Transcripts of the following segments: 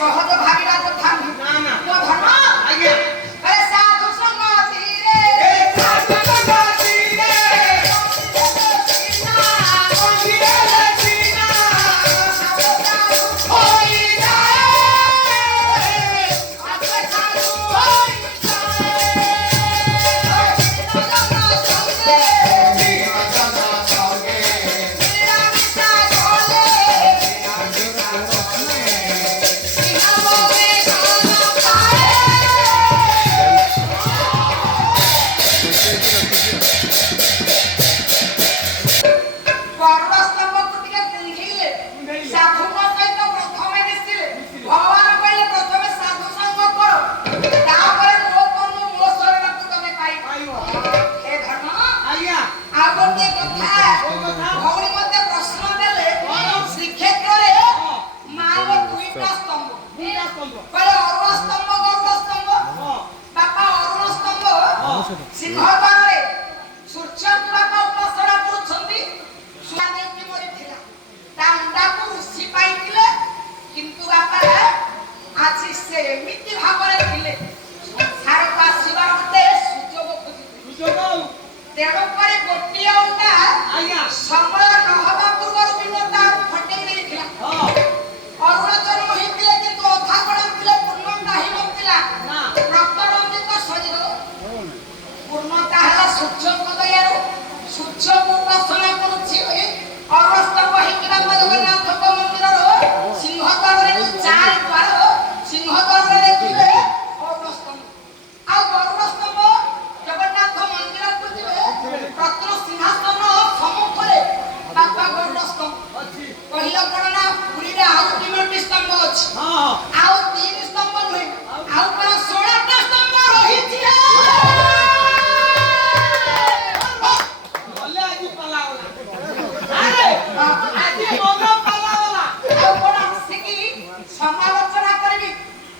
सहज भागीरा तो था ना ना धर्म आज्ञा अरे साथ ସିଂହଦ୍ୱାରରେ ସୂର୍ଯ୍ୟଙ୍କୁ ବାପା ଉପାସନା କରୁଛନ୍ତି। ସୁନା ଦେଇକି ମରିଥିଲା, ତା ଅଣ୍ଡାକୁ ଋଷି ପାଇଥିଲେ, କିନ୍ତୁ ବାପା ଆଜି ସେ ଏମିତି ଭାବରେ ଥିଲେ ସଂସାରକୁ ଆସିବାର ଗୋଟେ ସୁଯୋଗ ଖୋଜିଥିଲେ। ତେଣୁକରି ଗୋଟିଏ ଅଣ୍ଡା ସମୟ ନ ହେବା ପୂର୍ବରୁ ବିନତା ଫଟେଇ ଦେଇଥିଲା। ଅରୁଣ ଜନ୍ମ ହେଇଥିଲେ, କିନ୍ତୁ ଅଧା କଣ ଥିଲେ, ପୂର୍ଣ୍ଣତା ହେଇନଥିଲା। ରକ୍ତରଞ୍ଜିତ ଶରୀର ପୂର୍ଣ୍ଣତା ହେଲା ସୂର୍ଯ୍ୟଙ୍କ ଦୟାରୁ। ସୂର୍ଯ୍ୟଙ୍କୁ ଉପାସନା କରୁଛି ଅରୁଣସ୍ତମ୍ଭ ହେଇଥିବା ଜଗନ୍ନାଥଙ୍କ ମନ୍ଦିରର ସିଂହଦ୍ୱାରରେ ଯୋଉ ଚାରି ଦ୍ୱାର, ସିଂହଦ୍ୱାରରେ ଦେଖିବେ ଅରୁଣସ୍ତମ୍ଭ। ଆଉ ଅରୁଣସ୍ତମ୍ଭ ଜଗନ୍ନାଥ ମନ୍ଦିରକୁ ଯିବେ, ରତ୍ନ ସିଂହାସନ ସମ୍ମୁଖରେ ବାପା ଗରୁଡ଼ସ୍ତମ୍ଭ। କହିଲ କଣ ନା ପୁରୀରେ ଆଉ ତିନୋଟି ସ୍ତମ୍ଭ ଅଛି, ଆଉ 3 ସ୍ତମ୍ଭ ନୁହେଁ, ଆଉ କଣ 16ଟା ସ୍ତମ୍ଭ ରହିଛି। ସମାଲୋଚନା କରିବି,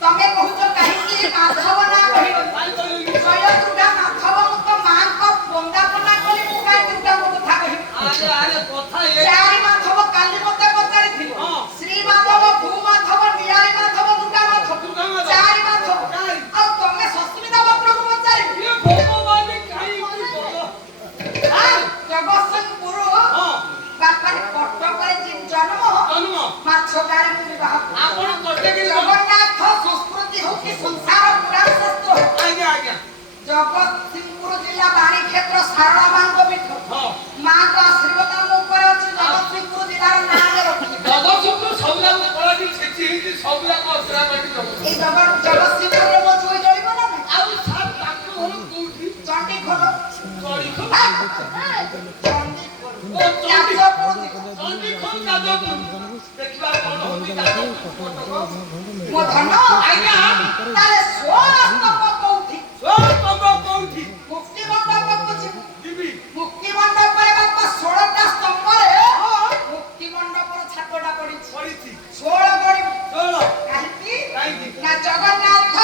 ତମେ କହୁଛ କାହିଁକି ମାଧବ ନା କହିବ? ଜୟ ଦୁର୍ଗା ମାଧବଙ୍କୁ ତ ମାଙ୍କ ବନ୍ଦାପନା କରି ମୁଁ କାହିଁ ଦୁର୍ଗାଙ୍କ କଥା କହିବି? ଚାରି ମାଧବ କାଲି ମତେ ପଚାରିଥିଲି, ଶ୍ରୀ ମାଧବ, ଭୂ ମାଧବ, ନିଆଳି ମାଧବ, ଦୁର୍ଗା ମାଧବ, ଚାରି ମାଧବ। ଆଉ ତମେ ସସ୍ମିତା ବାବୁଙ୍କୁ ପଚାରିବି, ଜଗତସିଂହପୁର ବାପାରେ କଟକରେ ଜନ୍ମ, ମାଛଗାରେ ମୁଁ ବିବାହ। ଜଗନ୍ନାଥ ସଂସ୍କୃତି ହଉଛି ସଂସାର ପୁରାଣ ଶାସ୍ତ୍ର। ଜଗତସିଂହପୁର ଜିଲ୍ଲା ବାଣୀକ୍ଷେତ୍ର ସାରଳା ମାଙ୍କ ପୀଠ। ମାଙ୍କ ଆଶୀର୍ବାଦ ଆମ ଉପରେ ଅଛି। ଜଗତସିଂହପୁର ଜିଲ୍ଲାର ନାଁ ରଖିଛି। ଏଇ ଜଗତସିଂହପୁରରେ ମୋ ଚୁଇ ଜଳିବ ନା ଚଣ୍ଡିଖୋଲ, ମୋ ଧନ ତାହେଲେ 16 ସ୍ତମ୍ଭ କୋଉଠି? ମୁକ୍ତି ମଣ୍ଡପକୁ ଯିବି। ମୁକ୍ତି ମଣ୍ଡପରେ ବାପା 16ଟା ସ୍ତମ୍ଭରେ ମୁକ୍ତି ମଣ୍ଡପର ଛାତଟା ପଡିଛି। 16 ଗଡି କାହିଁକି ନା ଜଗନ୍ନାଥ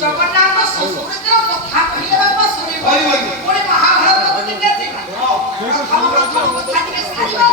ଜଗନ୍ନାଥ ସଂସ୍କୃତିର କଥା କହିଲେ ବାପା ଶୁଣିବ। ପୁଣି ମହାଭାରତକୁ ଟିକେ ଯିବା। ପ୍ରଥମ କଥା ଟିକେ ସାରିବା।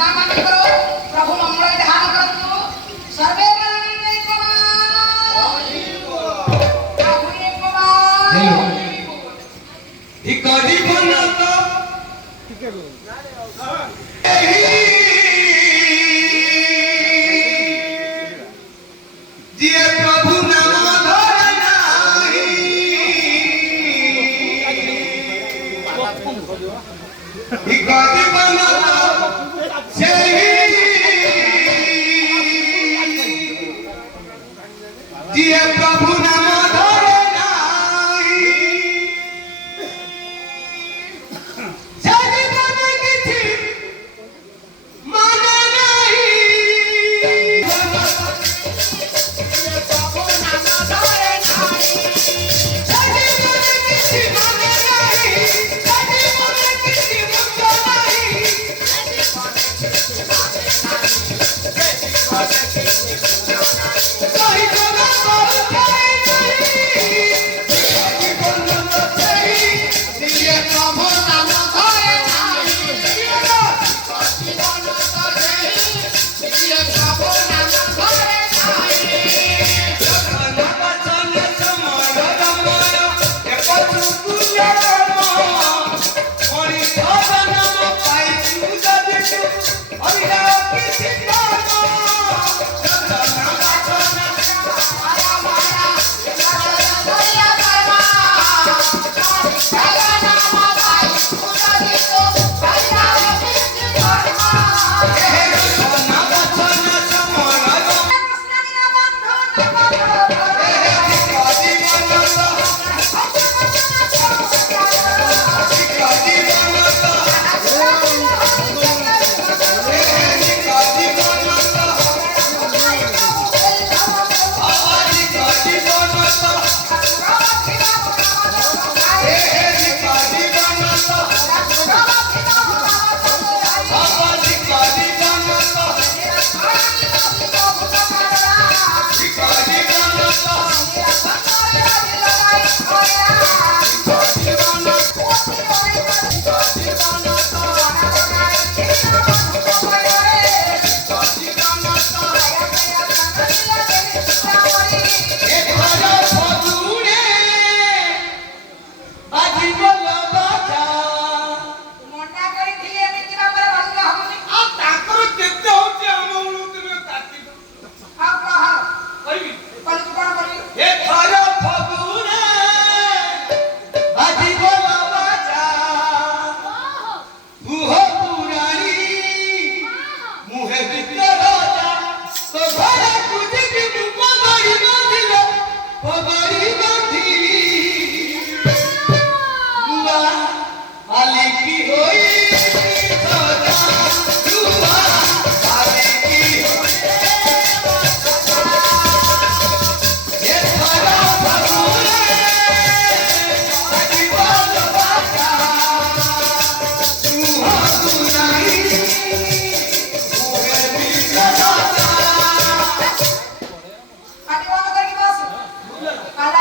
ପିଲାମାନଙ୍କର ପ୍ରଭୁ ମଙ୍ଗଳ ଧ୍ୟାନ କରନ୍ତୁ ସର୍ବେ प्रभु नाम धरे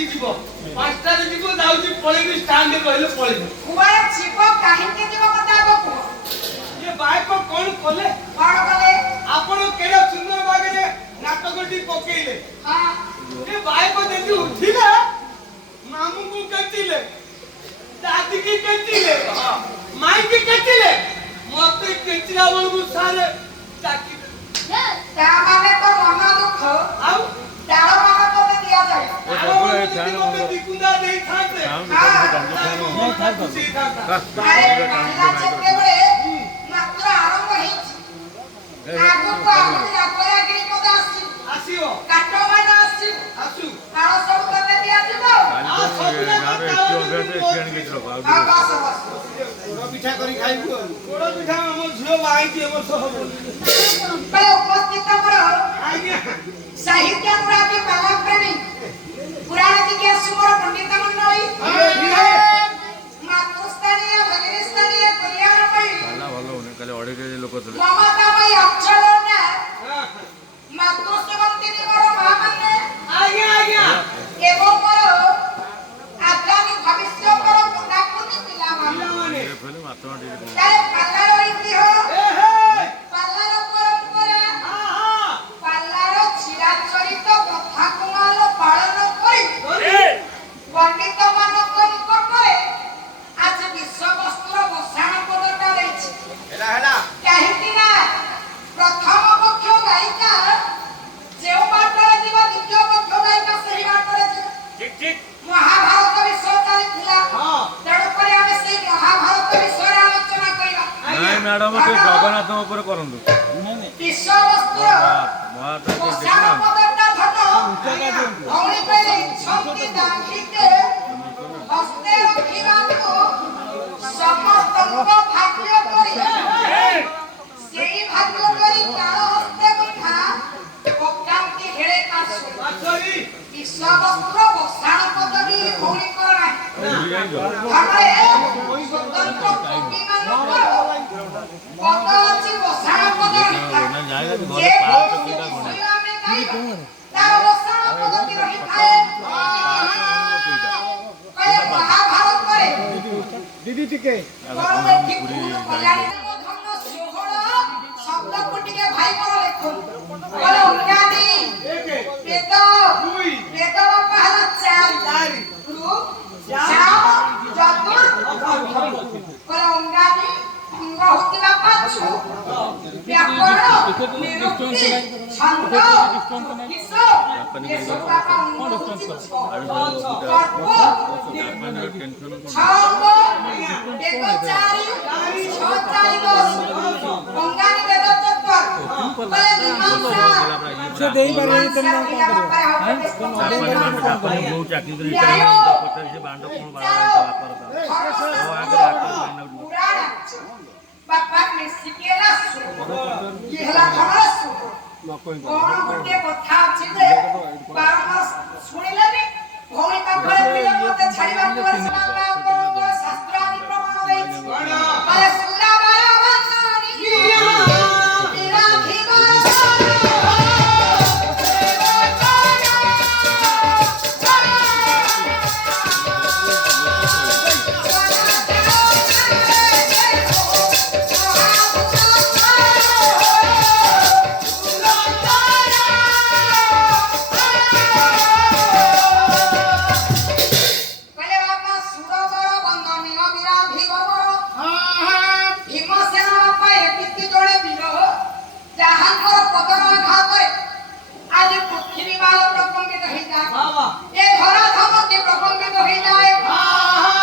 की जीवो 5टा रे जीवो जाउची पळेबी स्टैंड रे रहले पळेबी कुआरे छिपो काहे के जीव कथा को ये बाइक को कोन कोले कोन कले आपण केडा सुंदर बागरे नाटकटी पकेइले हां ये बाइक को देखि उठिले मामू को कटिले दादी की कटिले माई की कटिले मते कटिला बळगु सारे चाकी ता माने तो मन दुख आउ डाळ माने तो दिया जाय मते दिकुंदा देई थाते हां खुशी थाता अरे पहला चक्के बळे मात्र आरंभ हेछि आगु को आगु रातरा गिरी को आसी आसीओ काटो माने आसी आसु ताळ सब करते दिया जिवो आ सब हां बस बस पोड़ पिठा करी खाइबो पोड़ पिठा हम झियो बाईती एबो सब पहले उपस्थित करो आज्ञा साहित्य अनुरागी बाला प्रेमी पुराण इतिहास सुमर पंडित मंडली मातृस्थानीय भगिनीस्थानीय कल्याण पई ममता पई अक्षरना मातृसेवंती मोर महामान्य आज्ञा आज्ञा एवं मोर आगामी भविष्य मोर पुनाकुनि पिला माने तारे पाल्लार इतिहास ए हे पाल्लार परंपरा हां पाल्लार चिराचरित कथा कुमाल पालन करी पंडित मानक निकटरे आज विश्व वस्त्र बसाण पदटा देछि हेला काहेकि ना प्रथम पक्ष गायिका जेउ बाटरे जीव द्वितीय पक्ष गायिका सही बाटरे जीव ठीक महाभारत विषय चालिथिला हां तेणु करे आमे सेही महाभारत विषय आलोचना करिबा ନାଇଁ ମ୍ୟାଡମ ଟିକେ ଜଗନ୍ନାଥଙ୍କ ଉପରେ କରନ୍ତୁ विश्व वस्त्र बसाण पदटा धन भौणी पहिले इच्छन्ति दाखिके हस्ते रखिबाको समस्तଙ୍କ भाग्य करी सेही भाग्य करी काळ हस्ते गुंठा पकांती हेळे कासु आसरी विश्व वस्त्र बसाण पदवी भौणी कर नाही ବୁଝିଯାଇଛ हमरे स्वतंत्र कवि मानकर पद अछि बसाण पद लिखा ନା ଜାଗା ଘରେ जे ପାହାଚ भौणी କେଇଟା ଗଣେ ବିଷୟ ଆମେ ଗାଇବା ତାର ବସାଣ ପଦବି ରହିଥାଏ କଏ ମହାଭାରତ ପରେ दीदी टिके କଣ ଏଠି ଭୁଲ କଲାଣି ଧନ ଷୋହଳ ଶବ୍ଦକୁ ଟିକେ ଭାଇ ମୋର ଲେଖନ୍ତୁ କଣ ଅଙ୍ଗାନି एके ବେଦ दुई ବେଦ ବାପା ହେଲା ଚାରି ରୁ ଶ୍ୟାମ ଚତୁର କଣ ଅଙ୍ଗାନି ଅଙ୍ଗ ହଉଥିବା ପାଞ୍ଚ ବ୍ୟାକରଣ ନିରୁକ୍ତି ଛନ୍ଦ କିସ ଏସବୁ ବାପା ଅଙ୍ଗ ହଉଛି ଛଅ ଗଳ୍ପ ନିର୍ଗୁଣ ଛଅ ଏକ ଚାରି ଛଅ ଚାରି ଦଶ ଅଙ୍ଗାନି ବେଦ ଚତୁର କଲେ ମୀମାଂସା से देई पारे तुम ना ମୀମାଂସା कोन करो ଆପଣ ଯୋଉ ଚାକିରି କରି ପଚାରି ସେ ବାଣ୍ଡ କଣ ବାବା ବାପା ମିଶିକେଲା ଇଏ ହେଲା ଧନସୁ କଣ ଗୋଟେ କଥା ଅଛି ଯେ ବାରମ୍ବାର ଶୁଣିଲେନି ଭଉଣୀ ପାଖରେ ଥିଲେ ମତେ ଛାଡ଼ିବାକୁ ଶାସ୍ତ୍ର ଆଦି ପ୍ରମାଣ ଦେଇଛି କଲେ ସୁରା ବାର ବନ୍ଧନୀ ବିରାଧି କଲେ ବାପା ସୁର ବର ବନ୍ଦନୀୟ ବିରାଧି ବର ଭୀମସେନ ବାପା ଏମିତି ଜଣେ ବୀର ଯାହାଙ୍କର ପଦର ଆଘାତରେ ଆଜି ପୃଥିବୀ ମାଳ ପ୍ରକମ୍ପିତ ହେଇଯାଏ बाबा ଏ ଧରା ଧମକି ପ୍ରକମ୍ପିତ ହେଇଯାଏ आहा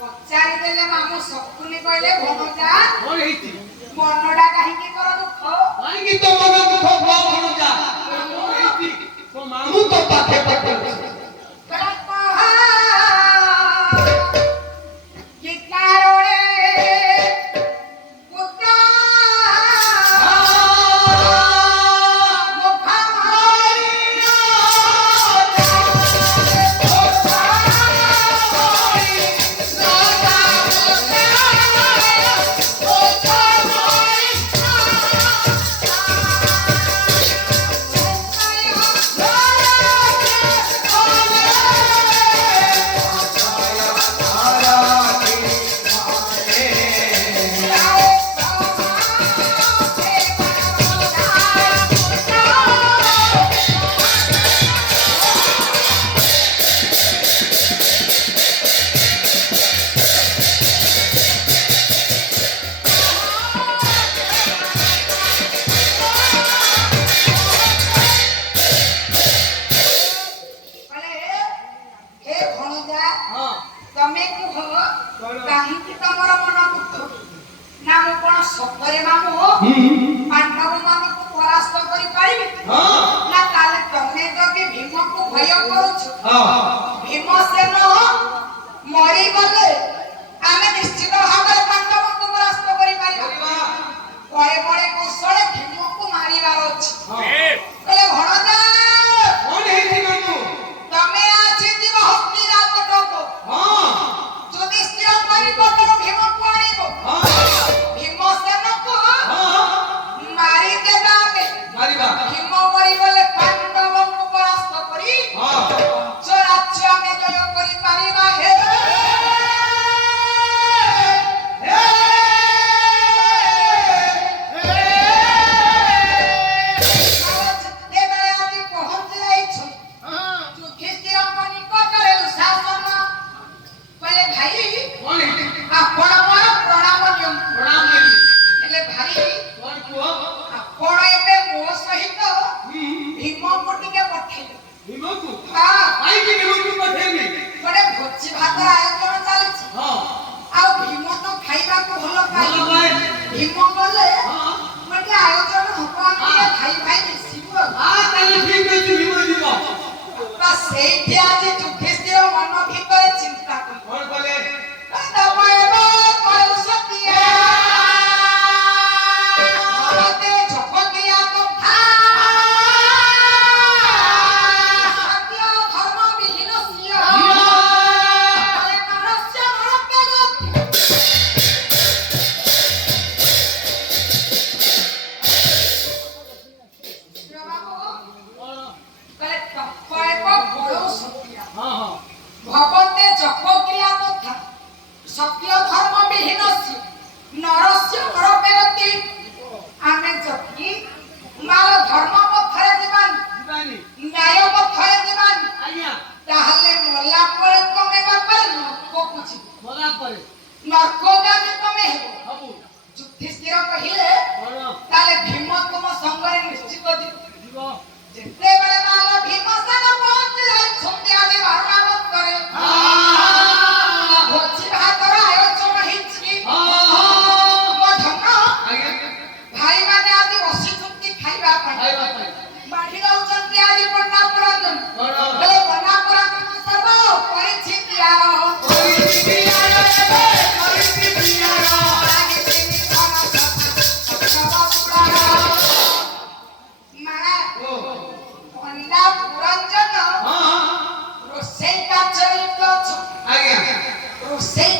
ପଚାରି ଦେଲେ ମାମୁଁ ଶକୁନି କହିଲେ ଭଣଜା कोन हेती ମନଟା କାହିଁକି କର ଦୁଃଖ काई तो मन दुख कोन जा कोन हेती तो मामू तो पाथे पाथे କହିଲା କହା କି କାରଣେ ପୁତ୍ର ମୁଖ ମାରିଲା Oh,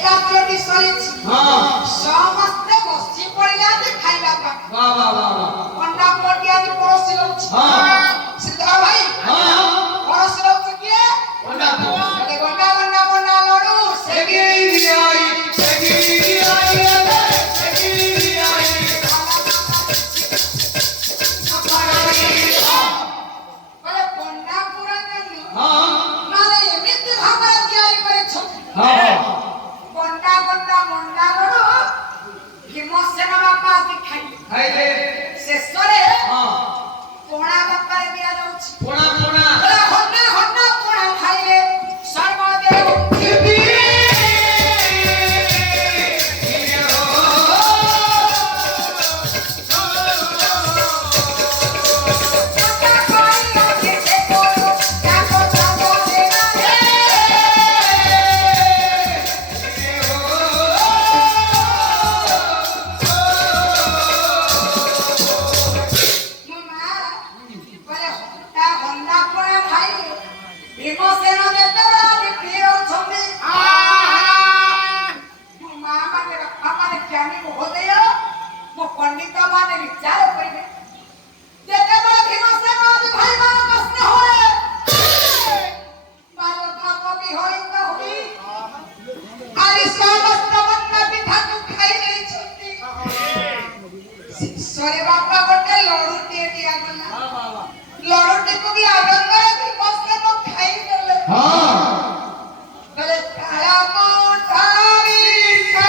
କାର୍ଯ୍ୟଟି ସରିଛି ହଁ ସମସ୍ତେ ବସି ପଡ଼ିଯାନ୍ତି ଖାଇବା ପାଇଁ ବାଃ ବାଃ ବାଃ ବାଃ ଅଣ୍ଡା ପଟି ଆଜି ପରସି ରହୁଛି ହଁ ସିଦ୍ଧ ଭାଇ ହଁ ପରସି ରହୁଛି କିଏ ଅଣ୍ଡା ଗଣ୍ଡା ଗଣ୍ଡା ଗଣ୍ଡା ଲଡୁ ସେଗିରି ଆଇ ସେଗିରି ଆଇ ସେଗିରି ଆଇ ବୋଲେ ପଣ୍ଡା ପୁରା ନେଲୁ ହଁ ମାନେ ଏମିତି ଭାବରେ ତିଆରି କରିଛନ୍ତି ହଁ ଗଣ୍ଡା ଗଣ୍ଡା ମଣ୍ଡା ଲଡୁ ଭୀମସେନ ବାପା ଆଜି ଖାଇଲେ ଖାଇଲେ ଶେଷରେ ହଁ ପଣା ବାପାରେ ଦିଆଯାଉଛି ପଣା ପଣା ବୋଲେ ହଣ୍ଡା ହଣ୍ଡା ପଣା ଖାଇଲେ ସର୍ବଦେବ ଭୀମସେନ ଯେତେବେଳେ ପିଉଛନ୍ତି ମା ମାନେ ବାପା ମାନେ ଜ୍ଞାନୀ ମହୋଦୟ ମୋ ପଣ୍ଡିତ ମାନେ ବିଚାର କରିବେ ଯେତେବେଳେ ଭୀମସେନ ଭାଇମାନ ପ୍ରଶ୍ନ ହୁଏ ଭାବ ବିହଳିତ ହୋଇ ଆଜି ସମସ୍ତ ବନ୍ୟ ପିଠାକୁ ଖାଇ ଦେଇଛନ୍ତି ଶେଷରେ ବାପା ଗୋଟେ ଲଡୁଟିଏ ଦିଆଗଲା ଲଡୁଟିକୁ ବି ଆନନ୍ଦରେ ଭୀମସେନ ଖାଇଦେଲେ କହିଲେ କାଳ ମୁଠାରିକା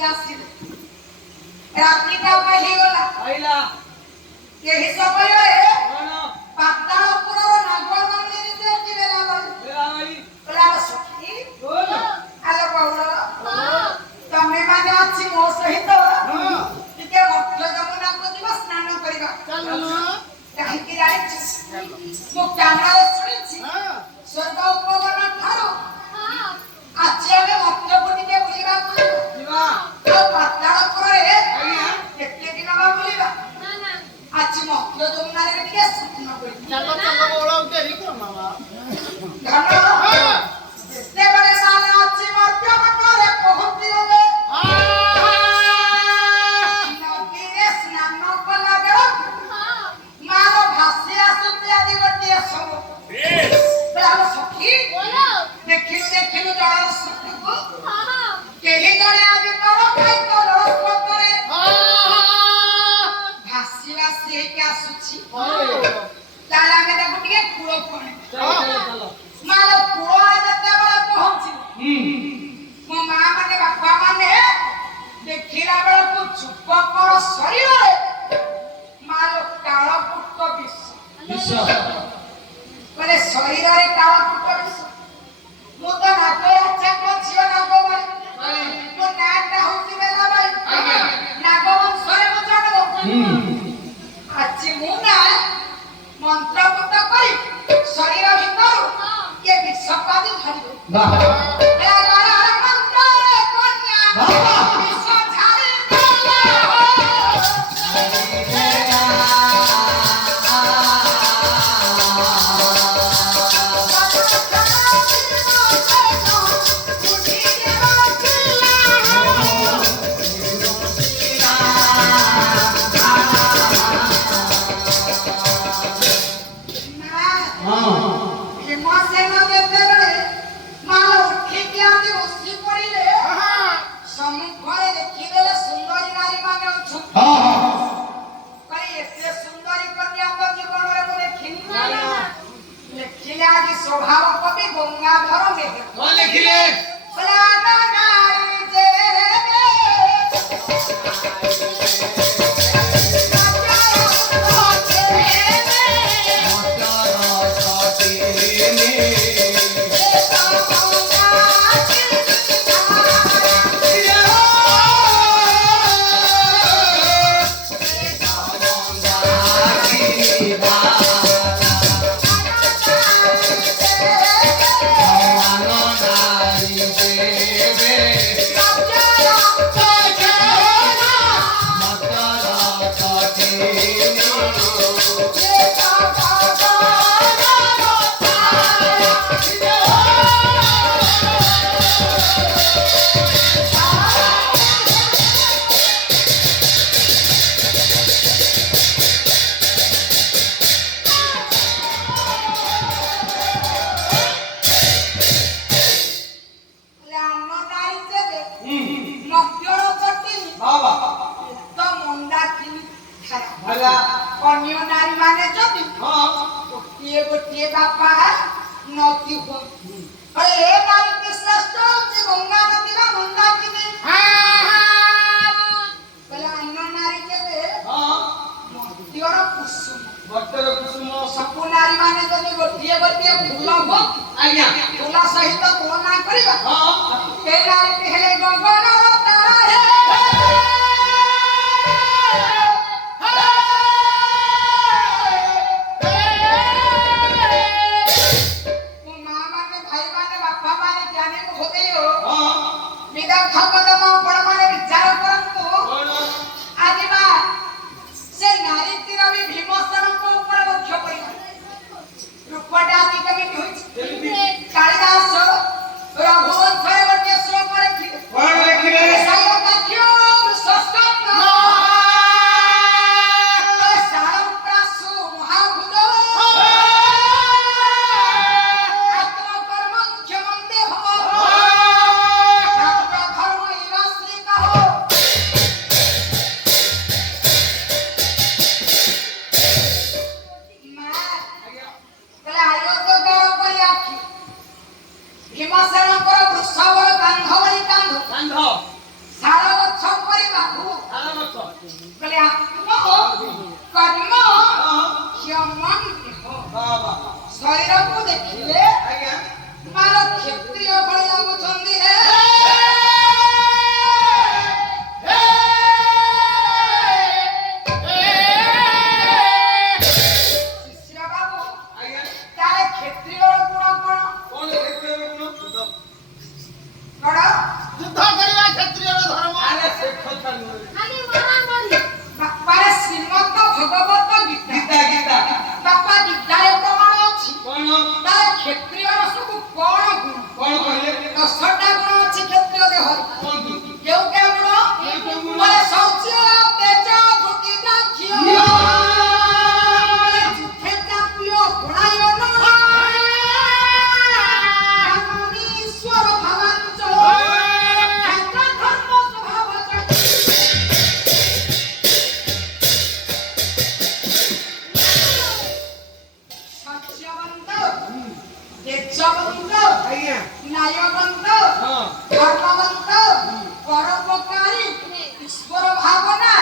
ଆସିଲା ରାତିଟା ହେଇଗଲା ଆଇଲା ଏହି ସମୟରେ କଣ ପାତାଳପୁରର ନାଗମଣ୍ଡି ଯିବେ ବେଳାଳି ସଖୀ ବୋଲ ଆଲୋ ଗୌର ତମେ ମାନେ ଅଛି ମୋ ସହିତ ଟିକେ ମଠ ଯମୁନାକୁ ଯିବ ସ୍ନାନ କରିବା କାହିଁକି ଜାଣିଛୁ ମୁଁ କାନରେ ଶୁଣିଛି ସ୍ୱର୍ଗ ଉପବନ ଠାରୁ ଆଜି ଆମେ ମଠକୁ ଟିକେ ବୁଲିବାକୁ ଯିବା ଆଉ ପାତାଳପୁରରେ ଆଜ୍ଞା କେତେ ଦିନ ବା ବୁଲିବା ଆଜି ମଠ ଯମୁନାରେ ଟିକେ ସ୍ନାନ କରିବା ଧନ ଯେତେବେଳେ ମାନେ ଅଛି ମର୍ତ୍ତ୍ୟମଣ୍ଡଳରେ ପହଞ୍ଚିଗଲେ ନଦୀରେ ସ୍ନାନ କଲା ବେଳକୁ ମାର ଭାସି ଆସୁଛି ଆଜି ଗୋଟିଏ ସବୁ ସଖୀ ଦେଖିଲୁ ଜଳ କେହି ଜଣେ ଆଜି ତଳ ଶରୀରରେ କାଳକୂଟ ବିଷ ମୁଁ ତ ନାଗ ରାଜାଙ୍କ ଝିଅ ନାଗବାଇ ମୋ ନାଁଟା ହଉଛି ବେଲାବାଇ ନାଗ ବଂଶରେ ମୁଁ ଜନ୍ମ ଆଜି ମୁଁ ନା ମନ୍ତ୍ରପୁତ କରି ଶରୀର ଭିତରୁ ଏ ବିଷପାଦି ଧରିବ स्वभाव कवि गंगाधर मेहर कौन लिखिले अन्य नारी माने जदि गोटे गोटे बापा नती हो ए नारी के श्रेष्ठ होती गंगा नदी रा गंगा किने बोले अन्य नारी के मत्यर कुसुम सबु नारी माने जदि गोटे गोटे फूल हो आज्ञा फूल सहित तुलना करिबा ए नारी के हेले गगन रो तारा हे शरीर को देखिले मारो क्षत्रिय भଳି ଲାଗୁଛନ୍ତି ଶିଶିର ବାବୁ ତାର କ୍ଷତ୍ରିୟ ଗୁଣ କଣ କଣ ଯୁଦ୍ଧ କରିବା କ୍ଷତ୍ରିୟର ଧର୍ମ ଆରେ ସେ କଥା ନୁହେଁ ଖାଲି ମହାମାରୀ ବାପାରେ ଶ୍ରୀମନ୍ତ ଭଗବତ ଗୀତା ଗୀତା ବାପା ଗୀତାରେ ପ୍ରମାଣ ଅଛି କଣ ତାର କ୍ଷତ୍ରିୟର ସବୁ କଣ ଗୁଣ କଣ କହିଲେ 10ଟା ଗୁଣ ଅଛି କ୍ଷତ୍ରିୟ ଦେହରେ କଣ କେଉଁ କେଉଁ ଗୁଣ ମାନେ ଶୌଚ ତେଜ ଧୃତି ଦାକ୍ଷ୍ୟ ଯୁଦ୍ଧେ ପ୍ରିୟ ପରାୟଣ ଈଶ୍ୱର ଭାବାଞ୍ଚ କ୍ଷେତ୍ର ଧର୍ମ ସ୍ୱଭାବଚ ସତ୍ୟବନ୍ତ ତେଜବନ୍ତ ଆଜ୍ଞା ନ୍ୟାୟବନ୍ତ ଧର୍ମବନ୍ତ ପରୋପକାରୀ ଈଶ୍ୱର ଭାବନା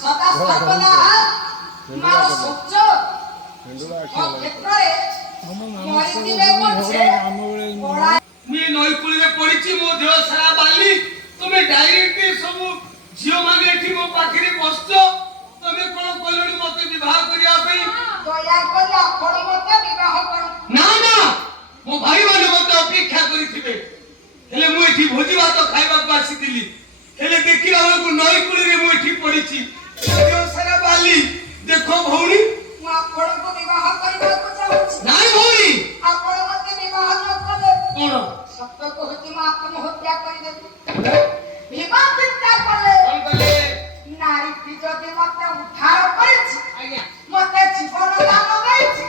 ସଦା ସର୍ବଦା ମାର ସୂର୍ଯ୍ୟ କ୍ଷେତ୍ରରେ ମରି କହିଥିବେ ପଛେ ପଳା ମୁଁ ନଈ କୂଳରେ ପଡ଼ିଛି ମୋ ଦେହ ସାରା ବାଲି ତମେ ଡାଇରେକ୍ଟ ସବୁ ଝିଅ ମାନେ ଏଠି ମୋ ପାଖରେ ବସିଛ ତମେ କଣ କହିଲଣି ମତେ ବିବାହ କରିବା ପାଇଁ ଦୟାକରି ଆପଣ ମତେ ବିବାହ କରନ୍ତୁ। ନା ନା ମୋ ଭାଇ ମାନେ ମତେ ଅପେକ୍ଷା କରିଥିବେ ହେଲେ ମୁଁ ଏଠି ଭୋଜି ଭାତ ଖାଇବାକୁ ଆସିଥିଲି ହେଲେ ଦେଖିଲା ବେଳକୁ ନଈ କୂଳରେ ମୁଁ ଏଠି ପଡ଼ିଛି ମୋ ଦେହ ସାରା ବାଲି ଦେଖ ଭଉଣୀ ମୁଁ ଆପଣଙ୍କୁ ବିବାହ କରିବାକୁ ଚାହୁଁଛି। ନାଇଁ ଭଉଣୀ ଆପଣ ମତେ ବିବାହ ନ କଲେ କଣ ସତ କହୁଛି ମୁଁ ଆତ୍ମହତ୍ୟା କରିଦେବି। ଭୀମା ଚିନ୍ତା କଲେ କଣ କଲେ ନାରୀଟି ଯଦି ମତେ ଉଦ୍ଧାର କରିଛି ଆଜ୍ଞା ମତେ ଜୀବନ ଦାନ ଦେଇଛି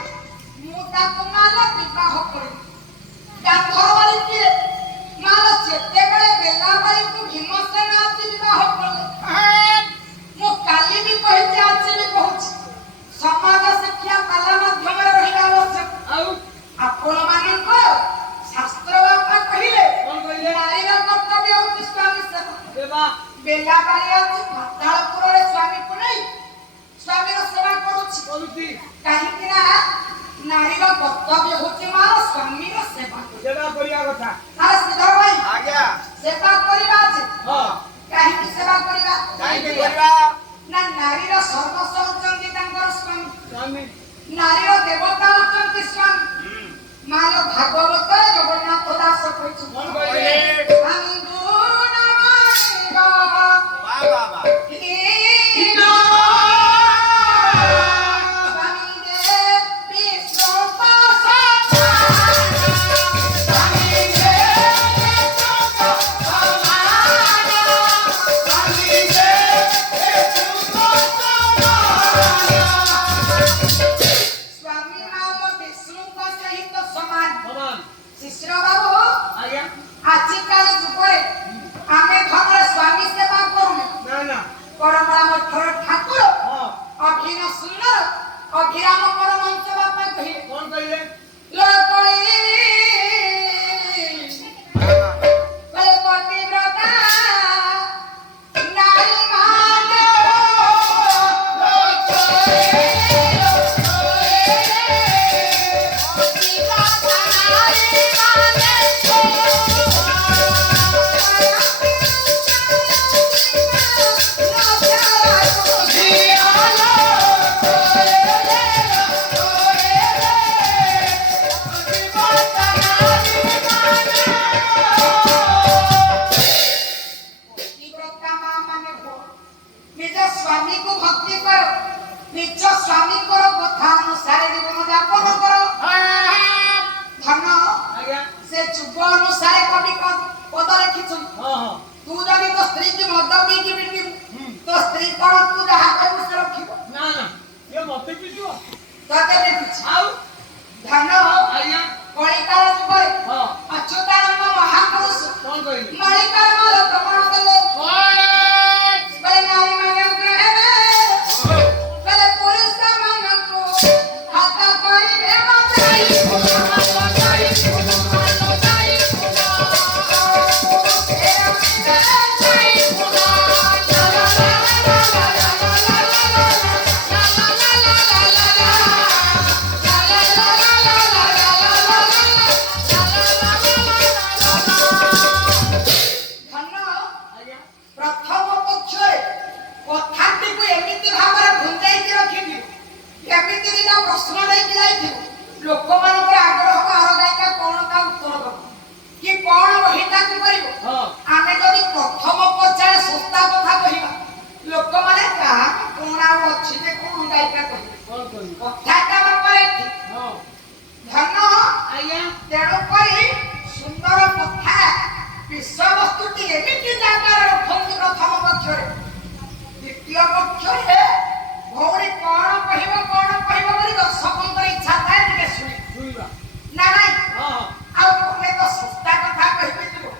ମୁଁ ତାକୁ ମାଲ ବିବାହ କରିବି। ଗାନ୍ଧର୍ବାରୀ କିଏ ମାଲ ଯେତେବେଳେ ବେଲାବାରୀକୁ ଭୀମସେନ ଆସି ବିବାହ କଲେ ମୁଁ କାଲି ବି କହିଛି ଆଜି ବି କହୁଛି ସମାଜ ଶିକ୍ଷା ପାଲା ମାଧ୍ୟମରେ ରହିବା ଆବଶ୍ୟକ। ଆଉ ଆପଣ ମାନଙ୍କର ଶାସ୍ତ୍ର ବାପା କହିଲେ କଣ କହିଲେ? ନାରୀର କର୍ତ୍ତବ୍ୟ ହେଉଛି ସ୍ୱାମୀ ସେବା। ଦେବା ବେଲାବାରୀ ଆଜି ପାତାଳପୁରରେ ସ୍ୱାମୀକୁ ନେଇ ସ୍ୱାମୀର ସେବା କରୁଛି କରୁଛି କାହିଁକି ନା ନାରୀର କର୍ତ୍ତବ୍ୟ ହେଉଛି ମାର ସ୍ୱାମୀର ସେବା। ଦେବା କରିବା କଥା ଆରେ ଶ୍ରୀଧର ଭାଇ ଆଜ୍ଞା ସେବା କରିବା ଅଛି ହଁ କାହିଁକି ସେବା କରିବା କାହିଁକି କରିବା ନା ନାରୀର ସର୍ବସ୍ୱ ହେଉଛନ୍ତି ତାଙ୍କର ସ୍ୱାମୀ ସ୍ୱାମୀ ନାରୀର ଦେବତା ହେଉଛନ୍ତି ସ୍ୱାମୀ। ମାର ଭାଗବତରେ ଜଗନ୍ନାଥ ଦାସ କହିଛନ୍ତି କଣ କହିଲେ ସ୍ୱାମୀ ଗୁଣ ମାନିବ ବା ବା ହୀନ ଶିଶିର ବାବୁ ଆଜ୍ଞା ଆଜିକାଲି ଯୁଗରେ ଆମେ ଘରର ସ୍ୱାମୀ ସେବା କରୁନୁ ନା ନା ପରମ୍ପରା ମଧ୍ୟର ଠାକୁର ହଁ ଅଭିନ ସୁନ୍ଦର ଅଭିରାମ ପରମହଂସ ବାପା କହିଲେ କଣ କହିଲେ ପତିବ୍ରତା ନାରୀ ମାନେ ନିଜ ସ୍ୱାମୀକୁ ଭକ୍ତି କର ନିଜ ସ୍ୱାମୀଙ୍କର କଥା ଅନୁସାରେ ଜୀବନ ଯାପନ କର ଧନ ଆଜ୍ଞା ସେ ଯୁଗ ଅନୁସାରେ କବି ପଦ ଲେଖିଛନ୍ତି ହଁ ହଁ ତୁ ଯଦି ତୋ ସ୍ତ୍ରୀକି ମଦ ପିଇକି ବିକିବୁ ତୋ ସ୍ତ୍ରୀ କଣ ତୁ ଯାହା କହିବୁ ସେ ରଖିବ ନା ନା ଇଏ ମତେ ପିଟିବ ତତେ ବିକୁଛି ଆଉ ଧନ ଆଜ୍ଞା କଳିକାଳ ଯୁଗରେ ହଁ ଅଚ୍ୟୁତାନନ୍ଦ ମହାପୁରୁଷ କଣ କହିଲେ ମାଳିକାର ମାଲ ପ୍ରମାଣ କଲେ ବଲେ ନାରୀ ମାନଙ୍କୁ ହେବେ ବଲେ ପୁରୁଷ ମାନଙ୍କୁ ହାତ କରିବେ ମଜାଇ ପ୍ରଥମ ପକ୍ଷରେ କଥାଟିକୁ ଏମିତି ଭାବରେ ଭୁଞ୍ଜାଇକି ରଖିଥିବ ଏମିତି ଦିନ ପ୍ରଶ୍ନ ଦେଇକି ଯାଇଥିବ ଲୋକମାନଙ୍କର ଆଗ୍ରହ ଆର ଗାୟିକା କଣ ତା ଉତ୍ତର ଦବ କି କଣ ବହିଟାକୁ କରିବ ହଁ ଆମେ ଯଦି ପ୍ରଥମ ପର୍ଯ୍ୟାୟରେ ଶସ୍ତା କଥା କହିବା ଲୋକମାନେ କାହା କଣ ଆଉ ଅଛି ଯେ କଣ ଗାୟିକା କହିବେ କଣ କହିଲେ କଥାଟା ବାପରେ ହଁ ଧନ ଆଜ୍ଞା ତେଣୁ କରି ସୁନ୍ଦର କଥା ବିଷୟବସ୍ତୁଟି ଏମିତି ଜାଗାରେ ରଖନ୍ତି ପ୍ରଥମ ପକ୍ଷରେ ଦ୍ୱିତୀୟ ପକ୍ଷରେ ଭଉଣୀ କଣ କହିବ ବୋଲି ଦର୍ଶକଙ୍କର ଇଚ୍ଛା ଥାଏ ଟିକେ ଶୁଣି ଶୁଣିବା ନା ନାଇଁ ହଁ ହଁ ଆଉ ତୁମେ ତ ଶସ୍ତା କଥା କହିଥିବ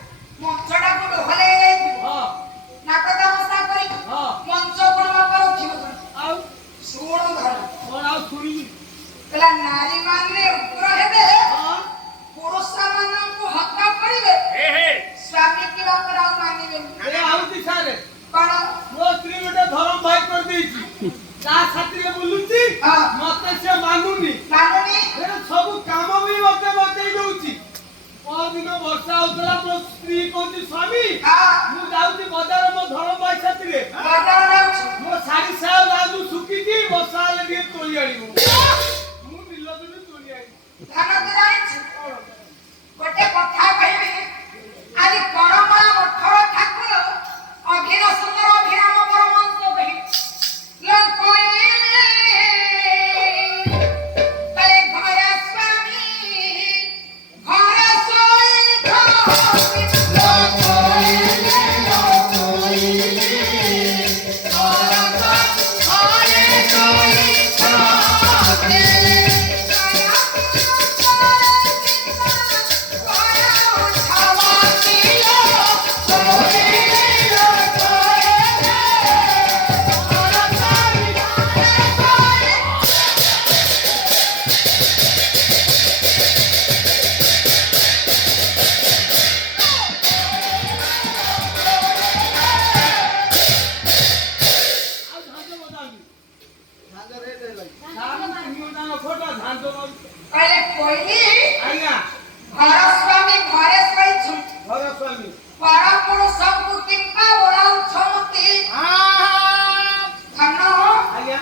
ମଞ୍ଚଟାକୁ ଡୋହଲେଇ ଯାଇଥିବ ହଁ ନାଟ ତାମସା କରିକି ହଁ ମଞ୍ଚ କଣ ବାପା ରଖିବ ଆଉ ଶୁଣ ଧର କଣ ଆଉ ଶୁଣିବି କହିଲା ନାରୀ ମାନେ ଉଗ୍ର ହେବେ ହଁ ପୁରୁଷ ମାନଙ୍କୁ ହତ୍ୟା କରିବେ ସ୍ୱାମୀ କି ବାପା ଆଉ ମାନିବେନି ଏ ଆଉତି ସାରେ କଣ ମୋ ସ୍ତ୍ରୀ ଗୋଟେ ଧରମ ଭାଇ କରିଦେଇଛି ତା ସାଥିରେ ବୁଲୁଛି ହଁ। ମତେ ସେ ମାନୁନି ମାନୁନି ଏ ସବୁ କାମ ବି ମତେ ସ୍ୱାମୀ ହଁ ମୁଁ ଯାଉଛି ବଜାର ମୋ ଧର ପଇସା ଟିକେ ବଜାର ଯାଉଛି ମୋ ଶାଢୀ ସାୟା ବ୍ଲାଉଜ ଶୁଖିଛି ବର୍ଷା ହେଲେ ଟିକେ ତୋଳି ଆଣିବୁ ମୁଁ ବିଲକୁ ତୋଳି ଆଣିବି ଧାନ ତୁ ଜାଣିଛୁ ଗୋଟେ କଥା କହିବି ଆଜି କରମଳା ମଠର ଠାକୁର ଅଭିନ ସୁନ୍ଦର ଅଭିରାମ ପରମହଂସ କହି ଲୋକଇଲେ କଲେ ଘର ସ୍ୱାମୀ ଘର ସହିତ ଆଉ ଧାନ ବଦାମି ଧାନ ଫୋଟା ଧାନ କହିଲେ କୋଇଲି ଆଜ୍ଞା ଘର ସ୍ୱାମୀ ଘରେ ଶୋଇଛନ୍ତି ଘର ସ୍ୱାମୀ ପରପୁରୁଷଙ୍କୁ କିମ୍ବା ଓଳାଉଛନ୍ତି ଧନ ଆଜ୍ଞା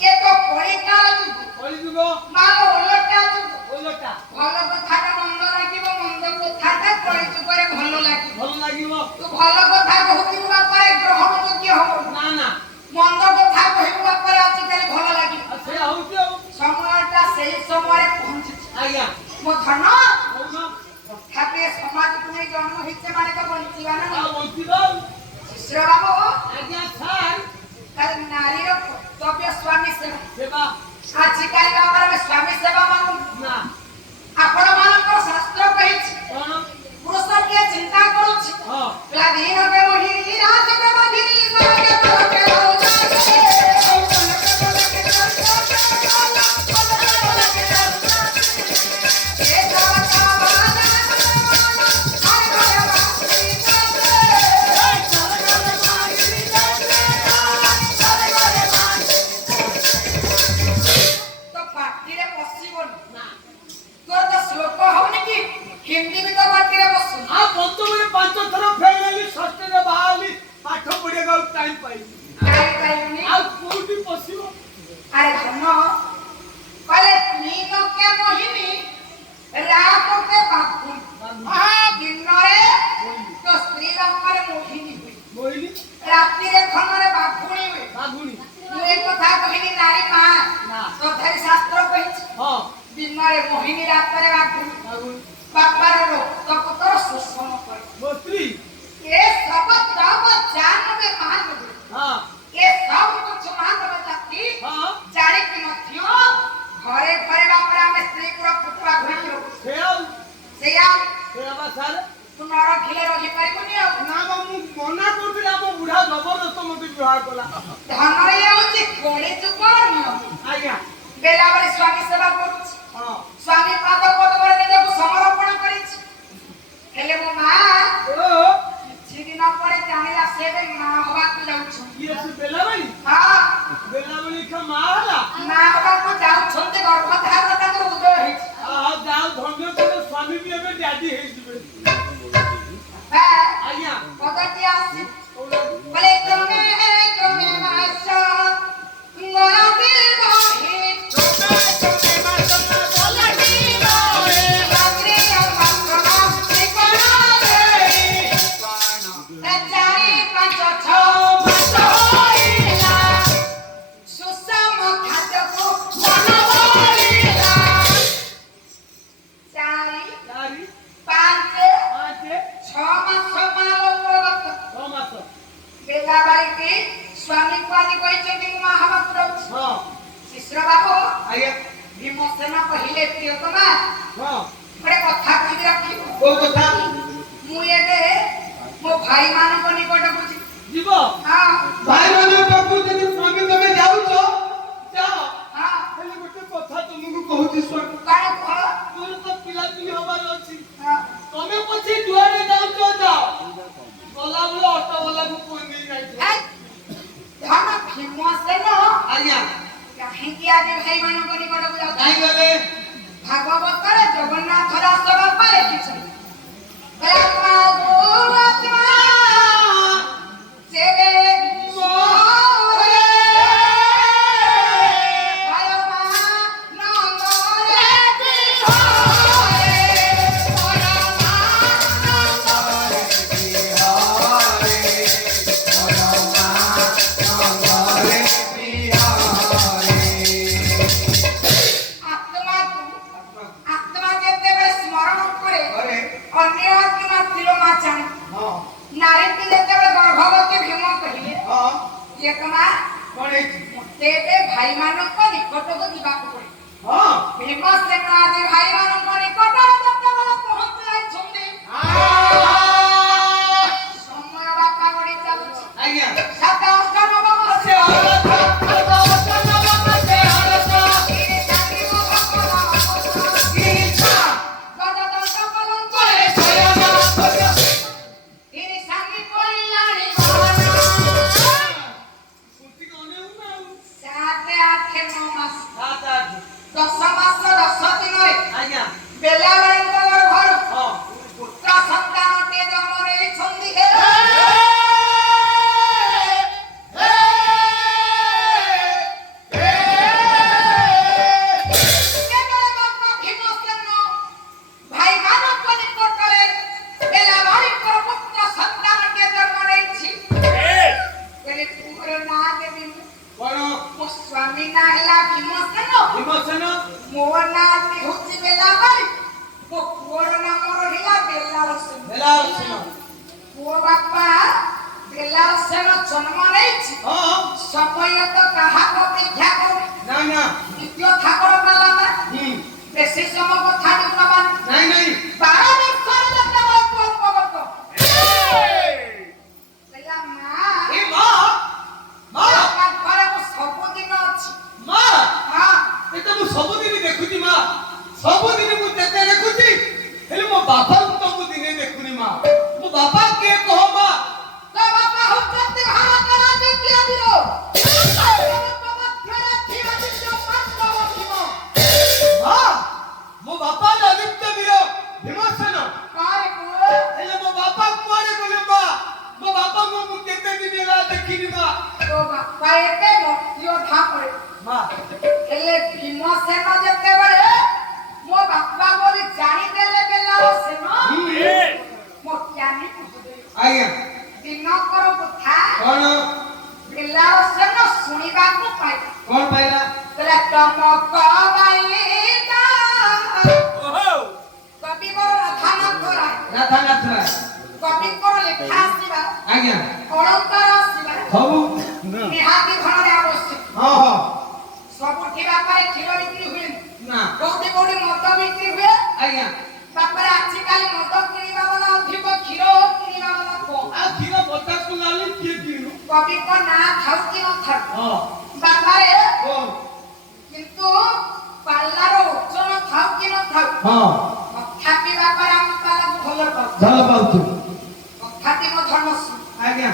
ଏ ତ କଳିକାଳ ଯୁଗ କଳିଯୁଗ ମା ଓଲଟା ଯୁଗ ଓଲଟା ଭଲ କଥାଟା ମନ୍ଦ ଲାଗିବ ମନ୍ଦ କଥାଟା କଳି ଯୁଗରେ ଭଲ ଲାଗିବ ଭଲ ଲାଗିବ ତୁ ଭଲ କଥା କହୁଥିବୁ ବାପାରେ ଗ୍ରହଣ ଯୋଗ୍ୟ ହବ ନା ନା ମନ୍ଦ କଥା କହିବୁ ବାପାରେ ଆଜିକାଲି ଭଲ ଲାଗିବ ଆଉ ସେ ହଉଛି ଆଉ ସମୟଟା ସେଇ ସମୟରେ ପହଞ୍ଚିଛି ଆଜ୍ଞା ମୋ ଧନ କହୁନ ତଥାପି ଏ ସମାଜକୁ ନେଇ ଜନ୍ମ ହେଇଛେ ମାନେ ତ ବଞ୍ଚିବା ନା ଆଉ ବଞ୍ଚିବ ଶିଶିର ବାବୁ ଆଜ୍ଞା ସାର୍ ତାର ନାରୀର କର୍ତ୍ତବ୍ୟ ସ୍ୱାମୀ ସେବା ସେବା ଆଜିକାଲି ବାପାରେ ଆମେ ସ୍ୱାମୀ ସେବା ମାନୁ ନା ଆପଣମାନଙ୍କର ଶାସ୍ତ୍ର କହିଛି କଣ ପୁରୁଷ କିଏ ଚିନ୍ତା କରୁଛି ହଁ ସ୍ୱାଧୀନକେ ମୋହିନୀ ରାଜକେ ବାନ୍ଧିନୀ ନାକେ ତୋକେ ରହୁନାକେ ତ ପାଟିରେ ପଶିବନି ନା ତୋର ତ ଶ୍ଲୋକ ହଉନି କି ହିନ୍ଦୀ ବି ତ ପାଟିରେ ପଶୁନି ଆଉ ପଞ୍ଚମରେ 5 ଥର ଫେଲ୍ ହେଲି ଷଷ୍ଠରେ ବାହାରିଲି ପାଠ ପଢିବାକୁ ଆଉ ଟାଇମ୍ ପାଇଲି ପାଇପାରିବୁନି ଆଉ କୋଉଠି ପଶିବ আরে ধন্য কলে নীলকে মোহিনী রাতকে বাপুন দিনরে তো স্ত্রী রঙ্গরে মোহিনী হুই বইলি রাত্রিরে ঘনরে বাপুনি হুই বাগুনি ମୁଁ ଏ କଥା କହିନି ନାରୀ ମା ନା ତଥାପି ଶାସ୍ତ୍ର କହିଛି ହଁ ଦିନରେ ମୋହିନୀ ରାତରେ ବାପୁନି ବାଗୁନି ବାପାର ରକ୍ତ ପୁତ୍ର ଶୋଷଣ করে ମୋ ସ୍ତ୍ରୀ ଏ ସବ ତବ ଜାନବେ ମାନବେ ହଁ ଏ ସବୁ ତୁଚ୍ଛ ମାନବ ଜାତି ହଁ ଜାଣିକି ମଧ୍ୟ ଘରେ ଘରେ ବାପରେ ଆମେ ସ୍ତ୍ରୀକୁ ରଖୁଥିବା ଘୋଷି ରଖୁ ସେ ଆଉ ସେଇଆ ବା ସାର୍ ତୁ ନ ରଖିଲେ ରହିପାରିବୁନି ଆଉ ନା ବା ମୁଁ ମନା କରୁଥିଲି ଆମ ବୁଢା ଜବରଦସ୍ତ ମତେ ବିବାହ କଲା ଧନରେ ହେଉଛି କୋଳି ଯୁଗ ନିୟମ ଆଜ୍ଞା ବେଲାବେଳେ ସ୍ୱାମୀ ସେବା କରୁଛି ହଁ ସ୍ୱାମୀ ପାଦ ପଦ୍ମରେ ନିଜକୁ ସମର୍ପଣ କରିଛି ହେଲେ ମୋ ମା ଓ କିଛି ଦିନ ପରେ ଜାଣିଲା ସେ ଏବେ ମା ହବାକୁ ଯାଉଛନ୍ତି କିଏ ସେ ବେଲାବଳି ହଁ ବେଲାବଳି ଖା ମା ହେଲା ମା ହବାକୁ ଯାଉଛନ୍ତି ଗର୍ଭଧାରଣ ତାଙ୍କର ଉଦୟ ହେଇଛି ଆଉ ଯାଉ ଧନ୍ୟ କଲେ ସ୍ୱାମୀ ବି ଏବେ ଡ୍ୟାଡି ହେଇଯିବେ হ্যাঁ ଆଜ୍ଞା পদটি আসছে বলে ক্রমে ক্রমে মাস গরমে বহে ক্রমে মাস গরমে বহে রাত্রি অমাত্রা ত্রিকোণে চারি পাঁচ ছ মাস হইলা সুষম খাদ্যକୁ মন বলিলা চারি ଚାରି ପାଞ୍ଚ 5 ଛଅ ମାସ ମାଳଗତ 6 ମାସ ବେଲାବାଳିକି ସ୍ୱାମୀଙ୍କୁ ଆଜି କହିଛନ୍ତି ମୁଁ ମା ହବାକୁ ଯାଉଛି ହଁ ଶିଶିର ବାବୁ ଆଜ୍ଞା ଭୀମସେନ କହିଲେ ପ୍ରିୟତମା ହଁ ଗୋଟେ କଥା କହିକି ରଖିବୁ କୋଉ କଥା ମୁଁ ଏବେ ମୋ ଭାଇମାନଙ୍କ ନିକଟକୁ ଯିବି ଯିବ ହଁ ଭାଇମାନଙ୍କ ପାଖକୁ ଯଦି ସ୍ୱାମୀ ତମେ ଯାଉଛ ଯାଅ ହଁ ହେଲେ ଗୋଟେ କଥା ତମକୁ କହୁଛି ସ୍ୱାମୀ କଣ କୁହ ତୋର ତ ପିଲାପିଲି ହବାର ଅଛି ହଁ ତମେ ପଛେ ଯୁଆଡେ ଯାଉଛ ଯାଅ ଗଲାବେଳେ ଅଟୋ ବାଲାକୁ ଫୋନ ଦେଇ ଯାଇଥିବ ହେ, ଧନ ଭୀମସେନ ଆଜ୍ଞା କାହିଁକି ଆଜି ଭାଇମାନଙ୍କ ନିକଟକୁ ଯାଉଛି କାହିଁ ଗଲେ ଭାଗବତରେ ଜଗନ୍ନାଥ ଦାସ ବାପା ଲେଖିଛନ୍ତି ଆତ୍ମା ତେବେ ଭାଇମାନଙ୍କ ନିକଟକୁ ଯିବାକୁ ପଡ଼ିବ। ହଁ ଭୀମସେନ ଆଜି ଭାଇମାନଙ୍କ ନିକଟରେ ଯେତେବେଳେ ପହଞ୍ଚି ଯାଇଛନ୍ତି ସମୟ ବାପା ଗଡ଼ି ଚାଲୁଛି। ଆଜ୍ଞା ସାତ ଅଷ୍ଟ ନବ ବର୍ଷ ଆଜ୍ଞା ବେଲାବେଳଙ୍କର ଘରୁ ହଁ ପୁତ୍ର ସନ୍ତାନଟିଏ ଜନ୍ମ ନେଇଛନ୍ତି। ହେ କେବଳ ବାପା ଭୀମସେନ ଭାଇମାନଙ୍କ ନିକଟରେ ବେଲାବେଳଙ୍କର ପୁତ୍ର ସନ୍ତାନଟିଏ ଜନ୍ମ ନେଇଛି। କହିଲେ ପୁଅର ନାଁ ଦେବି ମୁଁ। କଣ ମୋ ସ୍ୱାମୀ ନାଁ ହେଲା ଭୀମସେନ, ବିମର୍ଶନ ମୋ ନାଁ ହେଉଛି ବେଲାବେଳୀ, ମୋ ପୁଅର ନାମ ରହିଲା ବେଲାଳସେନ। ବେଲାଳସେନ ପୁଅ ବାପା ବେଲାଳସେନ ଜନ୍ମ ନେଇଛି। ହଁ ସମୟ ତ କାହାକୁ ଅପେକ୍ଷା କରୁନି। ନା ନା ଦ୍ୱିତୀୟ ଠାକୁର ଗଲା ନା ବେଶୀ ସମୟ କଥା ନବାନି। ନାଇଁ ନାଇଁ 12 ବର୍ଷର ଯେତେବେଳେ ପୁଅ ଉପଗତ କହିଲା ଏ ମା ମା ତୋ ପାଖରେ ମୁଁ ସବୁଦିନ ଅଛି। ମା ହଁ ଏଟା ମୁଁ ସବୁଦିନ ଦେଖୁଛି ମା ସବୁଦିନ ମୁଁ ତେତେ ଦେଖୁଛି ହେଲେ ମୋ ବାପାଙ୍କୁ ତ ମୁଁ ଦିନେ ଦେଖୁନି ମା ମୋ ବାପା କିଏ କହ ମା ତୋ ବାପା ହଉଛନ୍ତି ଭାରତର ଦ୍ୱିତୀୟ ବୀର। ଭାରତ ମଧ୍ୟରେ ଥିବା ଦ୍ୱିତୀୟ ପାଣ୍ଡବ ଭୀମ। ମା ମୋ ବାପା ଆଦିତ୍ୟ ବୀର ଭୀମସେନ କାରେ ପୁଅ ହେଲେ ମୋ ବାପା କୁଆଡେ ଗଲେ ମା ମୋ ବାପାଙ୍କୁ ମୁଁ କେତେ ଦିନ ହେଲା ଦେଖିନି ମା ତୋ ବାପା ଏବେ ମୃତ୍ୟୁ ପରେ ମା ହେଲେ ଭୀମସେନ ଯେତେବେଳେ ମୋ ବାପା ବୋଲି ଜାଣିଦେଲେ ବେଲାଳସେନ ମୋ ଜ୍ଞାନୀ ମହୋଦୟ ଆଜ୍ଞା ଦିନକର କଥା କଣ ବେଲାଳସେନ ଶୁଣିବାକୁ ପାଇଲା। କଣ ପାଇଲା କହିଲା ତମକ ବାଇଦା କବିବର ରାଧାନାଥ ରାୟ ରାଧାନାଥ ରାୟ କବିଙ୍କର ଲେଖା ଆସିବା ଆଜ୍ଞା ଅଳଙ୍କାର ଆସିବା ସବୁ ନିହାତି ଧନରେ ଆବଶ୍ୟକ। ହଁ ହଁ ସବୁଠି ବାପାରେ କ୍ଷୀର ବିକ୍ରି ହୁଏ, ନା କୋଉଠି କୋଉଠି ମଦ ବିକ୍ରି ହୁଏ। ଆଜ୍ଞା ବାପାରେ ଆଜିକାଲି ମଦ କିଣିବା ବାଲା ଅଧିକ, କ୍ଷୀର କିଣିବା ବାଲା କମ। ଆଉ କ୍ଷୀର 50 ଟଙ୍କା ହେଲେ କିଏ କିଣିବ କବିଙ୍କ ନାଁ ଥାଉ କି ନଥାଉ ହଁ ବାପାରେ ଓ କିନ୍ତୁ ପାଲ୍ଲାର ଓଜନ ଥାଉ କି ନଥାଉ ହଁ ତଥାପି ବାପାରେ ଆମେ ପାଲ୍ଲାକୁ ଭଲ ପାଉ। ଭଲ ପାଉଛୁ ତଥାପି ମୋ ଧର୍ମ ଶୁଣ ଆଜ୍ଞା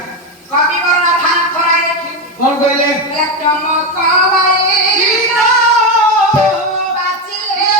କବିବର ରାଧାନାଥ ରାୟ ଲେଖି କଣ କହିଲେ ଚମକ ବାଇଦା ବାଜିଲେ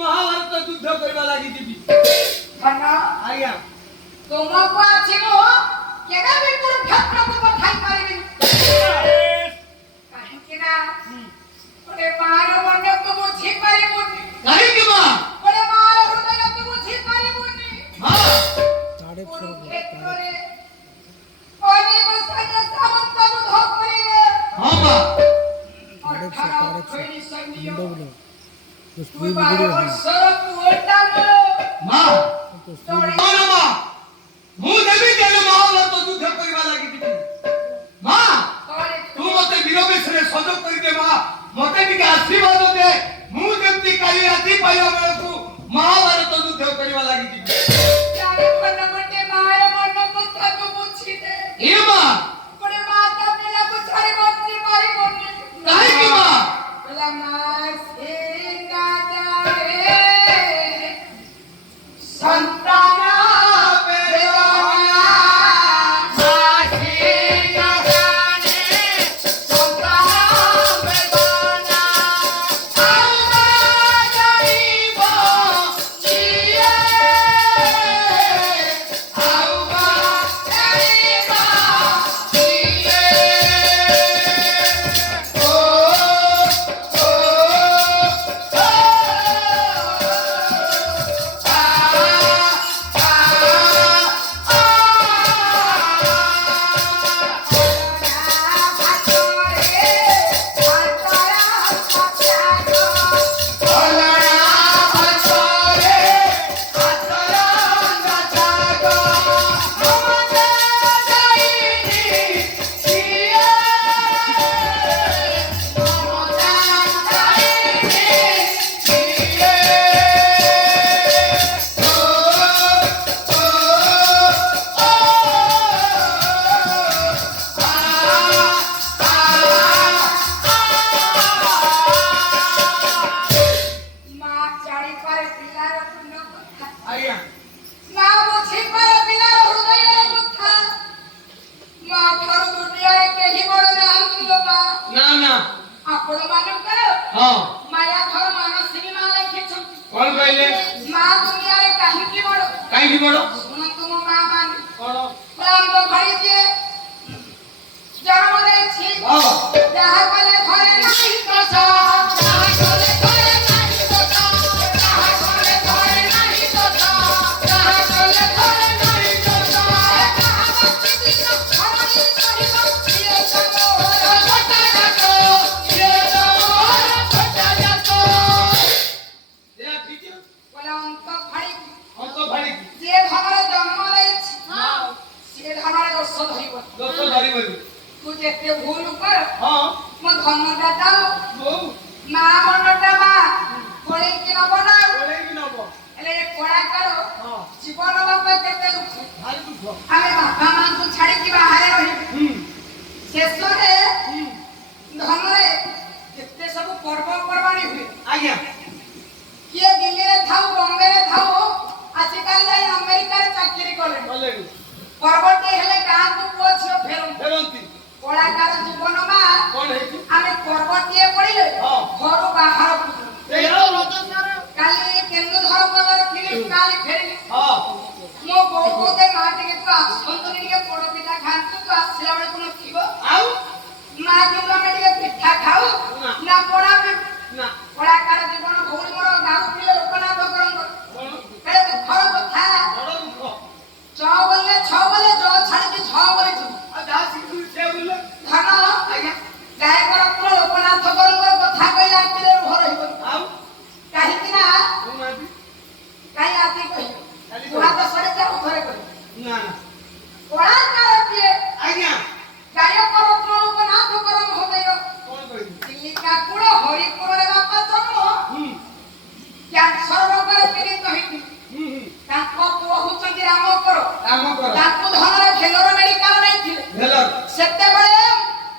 महाभारत युद्ध करबा लागि दिबी धन आज्ञा तुमको आज मु केबे भी कुरुक्षेत्र को पठाई पारिबी काहे कि ना ओरे मार मन को बुझी पारिबुनी काहे कि मां ओरे मार हृदय को बुझी पारिबुनी हां साढ़े छह क्षेत्रे ओनी बसन सामंत युद्ध करिले हां मां साढ़े छह मुंडा बोलो तो तू स्त्री बार बिगड़ी है वर्षर पुअटा गलो मां तो स्त्री मां मां मु देबी केन महाभारत युद्ध करबा लागि दिबी मां तोरे तू मते वीरवेशरे सजग करि दे मां मते टिके आशीर्वाद दे मु जेमती काली राती पाइला बेलकू महाभारत युद्ध करबा लागि दिबी जाने मन मटे मार मन कथा को बुझी दे ए मां ओरे माता पिला को छाड़ी बच्ची मारी बोनी काहे कि मां पिला मार से ना जाए संताना बेवाना मासी ना जाने संताना बेवाना आवा जाइबो जिए आवा जाइबो जिए ओ मां चाड़ी पारे पिलार पुण्य कथा आज्ञा ना बुझी पारे पिलार हृदय कथा मां ठारू दुनियारे केही बड़ नाहंती लो मां ना ना आपण मानकर हां माया धर मानसिनी मां लिखिछन कोन कहले मां दुनियारे काहीकी बड़ काई की बड़ो सुनंतु मो मां मान कोन प्राण तो भाई दिए जन्म देछि हां ଯାହା କଲେ ଘରେ ନାହିଁ ଦୋଷ ଯାହା କଲେ ଘରେ ନାହିଁ ଦୋଷ ଯାହା କଲେ ଘରେ ନାହିଁ ଦୋଷ ଯାହା କଲେ ଘରେ ନାହିଁ ଦୋଷ ଯାହା ଭକ୍ତି ଦିନ ଧର୍ମୀ କରିବ ଇଏ ତ ମୋର ଗୋଟା ଯାକ ଇଏ ତ ମୋର ଗୋଟା ଯାକ ये ठीक है ବୋଲେ ଅଙ୍କ ଫାଡ଼ି हम तो भाड़ी की ଯିଏ ଧନରେ ଜନ୍ମ ଦେଇଛି ସିଏ ଧନରେ ଦୋଷ ଧରିବ दोस्तों भारी भारी ତୁ ଯେତେ ଭୁଲ କର हां ମୋ ଧନଟା ଦାও वो ମା ମନଟା ମା ଗୋଳେଇକି ନବ ନା बोले कि ना वो ହେଲେ ଏ କଳାକାର हां ଜୀବନ ବାପା କେତେ ଦୁଃଖ भारी दुख ଆମେ ବାପା ମାଙ୍କୁ ଛାଡ଼ିକି ବାହାରେ ରହିବୁ ଶେଷରେ ଧନରେ କେତେ ସବୁ ପର୍ବପର୍ବାଣୀ ହୁଏ आज्ञा କିଏ ଦିଲ୍ଲୀରେ ଥାଉ ବମ୍ବେରେ ଥାଉ ଆଜିକାଲି ଯାଇ ଆମେରିକାରେ ଚାକିରି କଲେ बोले ପର୍ବଟି ହେଲେ ଗାଁକୁ ପୁଅ ଝିଅ ଫେରନ୍ତି फेरंती କଳାକାର ଜୀବନ ମା कौन है की ଆମେ ପର୍ବଟିଏ ପଡ଼ିଲେ ହଁ। ଘରୁ ବାହାରକୁ ए रज କାଲି କେନ୍ଦୁଝର ପଦରେ ଥିଲି କାଲି ଫେରିଲି हां ମୋ ବୋଉ କହୁଥାଏ ମା ଟିକେ ତୁ ଆସନ୍ତୁନି ଟିକେ ପୋଡ଼ ପିଠା ଖାଆନ୍ତୁ ତୁ ଆସିଲା ବେଳକୁ ନଥିବ आउ ମା କିନ୍ତୁ ଆମେ ଟିକେ ପିଠା ଖାଉ ନା ପୋଡ଼ା ପିଠା ना କଳାକାର ଜୀବନ ଭଉଣୀ ମୋର ଗାଉଥିଲେ ଲୋକନାଥ କରଙ୍କର कौन ଏ ଦୁଃଖର କଥା बड़ा दुख ଛ ବୋଲେ ଜ ଛାଡ଼ିକି ଝ ବୋଲେ ଯିବୁ आ जा सिद्धू से बोले ଧନ आज्ञा ଗାୟକର ପୁଅ ଲୋକନାଥ କରଙ୍କର କଥା କହିଲେ ଆଖିରେ ଲୁହ ରହିବ आउ କାହିଁକି ନା कौन आदि କାହିଁ ଆଜି କହିବ ତୁ ହାତ ସରେ ଯାଉ ଘରେ କହିବ ना ना କଳାକାର କିଏ आज्ञा ଗାୟକ ରତ୍ନ ଲୋକନାଥ କର ମହୋଦୟ कौन कहि ଚିଲିକା କୂଳ ହରିପୁରରେ ବାପା ଜନ୍ମ କ୍ୟାନ୍ସର ରୋଗରେ ପୀଡ଼ିତ ହେଇକି ତାଙ୍କ ପୁଅ ହଉଛନ୍ତି ରାମକର काम कर ତାଙ୍କୁ ଧନରେ ଭେଲୋର ମେଡିକାଲ ନେଇଥିଲେ भेलर ସେତେବେଳେ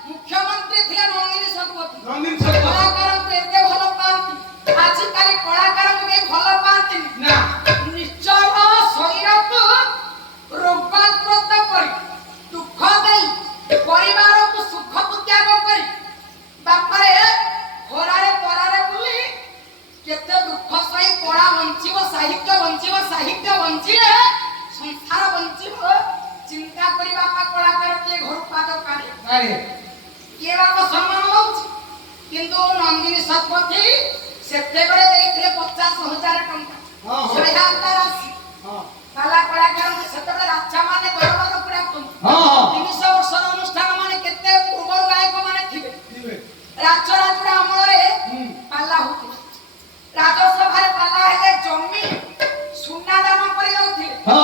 ମୁଖ୍ୟମନ୍ତ୍ରୀ ଥିଲେ ନନ୍ଦିନୀ ଶତପଥୀ नंदिन सब କଳାକାରଙ୍କୁ ଏତେ ଭଲ ପାଆନ୍ତି ଆଜିକାଲି କଳାକାରଙ୍କୁ କେହି ଭଲ ପାଆନ୍ତିନି ना ନିଶ୍ଚୟ ଶରୀରକୁ ରୋଗାକ୍ରାନ୍ତ କରି ଦୁଃଖ ଦେଇ ପରିବାରକୁ ସୁଖକୁ ତ୍ୟାଗ କରି ବାପାରେ ଖରାରେ ତରାରେ ବୁଲି କେତେ ଦୁଃଖ ସହି ଆରେ କିଏ ବାପ ସମ୍ମାନ ଦଉଛି କିନ୍ତୁ ନନ୍ଦିନୀ ଶତପଥୀ ସେତେବେଳେ ଦେଇଥିଲେ 50,000 ଟଙ୍କା ହଁ, ହଁ। 1,000 ରାଶି ହଁ ପାଲା କଳାକାରଙ୍କୁ ସେତେବେଳେ ରାଜା ମାନେ ଗୌରବ ପୁରା ହଁ ହଁ 300 ବର୍ଷର ଅନୁଷ୍ଠାନ ମାନେ କେତେ ପୂର୍ବରୁ ଗାୟକ ମାନେ ଥିବେ ଯିବେ ରାଜରାଜୁଡ଼ା ଅମଳରେ ହୁଁ ପାଲା ହଉଥିଲା ରାଜସଭାରେ ପାଲା ହେଲେ ଜମି ସୁନା ଦାନ କରି ଦଉଥିଲେ ହଁ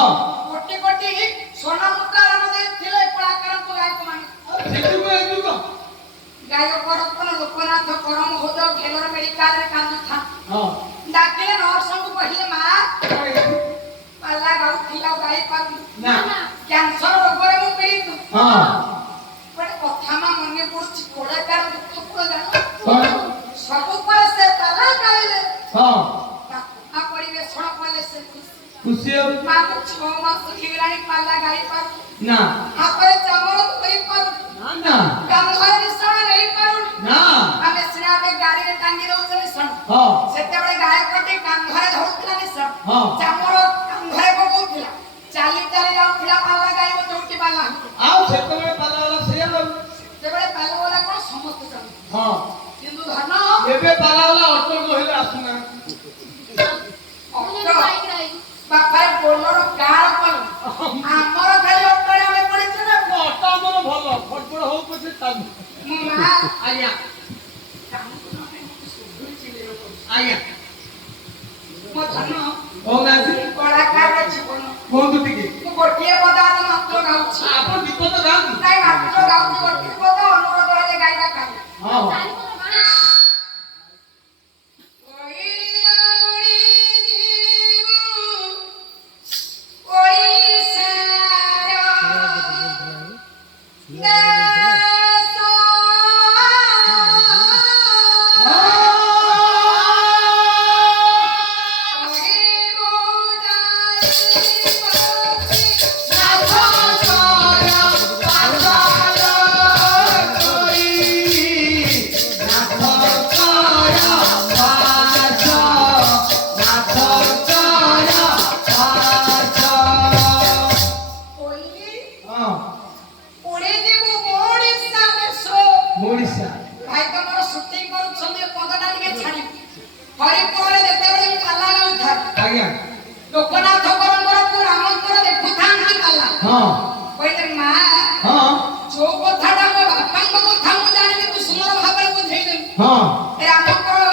କୋଟି କୋଟି ସ୍ୱର୍ଣ୍ଣ ମୁଦ୍ରା ଦାନ ଦେଇଥିଲେ କଳାକାରଙ୍କୁ ଗାୟକ ମାନେ ସେଠୁ ଗାୟକ ରତ୍ନ ଲୋକନାଥ କରମ ହୋଦ ଭେଲୋର ମେଡିକାଲରେ କାନ୍ଦୁଥାନ୍ତି ହଁ ଡାକିଲେ ନର୍ସଙ୍କୁ କହିଲେ ମା ଆରେ ପାଲା ଗାଉଥିଲା ଆଉ ଗାଇ ପାରୁନି ନା କ୍ୟାନ୍ସର ରୋଗରେ ମୁଁ ପୀଡ଼ିତ ହଁ ଗୋଟେ କଥା ମା ମନେ ପଡୁଛି କଳାକାର ଦୁଃଖ ପୁଅ ଜାଣ କଣ ସବୁ ପରେ ସେ ପାଲା ଗାଇଲେ ହଁ ତା ପରିବେଷଣ କଲେ ସେ ଖୁସି ଆଉ ମାକୁ 6 ମାସ ହେଇଗଲାଣି ପାଲା ଗାଇ ପାରୁନି ନା ହାତରେ ଚାମର ଧରି ପାରୁନି ନା ନା କାନ୍ଧରେ ନିଶାଣ ନେଇ ପାରୁନି ନା ଆମେ ସିନା ଏବେ ଗାଡ଼ିରେ ଟାଙ୍ଗି ଦଉଛୁ ନିଶାଣ ହଁ ସେତେବେଳେ ଗାୟକଟି କାନ୍ଧରେ ଧରୁଥିଲା ନିଶାଣ ହଁ ଚାମର କାନ୍ଧରେ ପକଉଥିଲା ଚାଲି ଚାଲି ଯାଉଥିଲା ପାଲା ଗାଇବ ଯୋଉଠି ପାଲା ଆଉ ସେତେବେଳେ ପାଲାବାଲା ସେଇଆ ଆଉ ସେତେବେଳେ ପାଲା ବାଲା କଣ ସମସ୍ତେ ଚାଲୁ ହଁ କିନ୍ତୁ ଧନ ଏବେ ପାଲାବାଲା ଅଟୋ କହିଲେ ଆସୁନା ବାପାରେ ବୋଲର କାର କଲ ଆମର ଖାଲି ଅଟୋରେ ଆମେ ପଡିଛୁ ନା ଅଟୋ ଆମର ଭଲ ଫଟଫଟ ହଉ ପଛେ ଚାଲୁ ମୋ ମା ଆଜ୍ଞା ଆଜ୍ଞା ମୋ ଧନ କହୁନାହାନ୍ତି କଳାକାର ଜୀବନ କୁହନ୍ତୁ ଟିକେ ମୁଁ ଗୋଟିଏ ପଦାର୍ଥ ମାତ୍ର ଗାଉଛି ଆପଣ ବିପଦ ଗାଆନ୍ତୁ ନାଇଁ ମାତ୍ର ଗାଉଛି ଗୋଟିଏ ପଦ ଅନୁରୋଧ ହେଲେ ଗାଇବା କାଲି ହଁ ଓଡ଼ିଶା ଭାଇ ତମର ସୁଟିଂ କରୁଛନ୍ତି ପଦଟା ଟିକେ ଛାଡି ହରିପୁରରେ ଯେତେବେଳେ ପାଲା ଗାଉଥାଏ ଆଜ୍ଞା ଲୋକନାଥ ପରଙ୍କର ପୁଅ ରାମଙ୍କର ଦେଖୁଥାନ୍ତି ପାଲା ହଁ କହିଲେ ମା ହଁ ଯୋଉ କଥାଟା ମୋ ବାପାଙ୍କ କଥା ମୁଁ ଜାଣିନି ତୁ ସୁନ୍ଦର ଭାବରେ ବୁଝେଇଦେଲୁ ହଁ ରାମଙ୍କର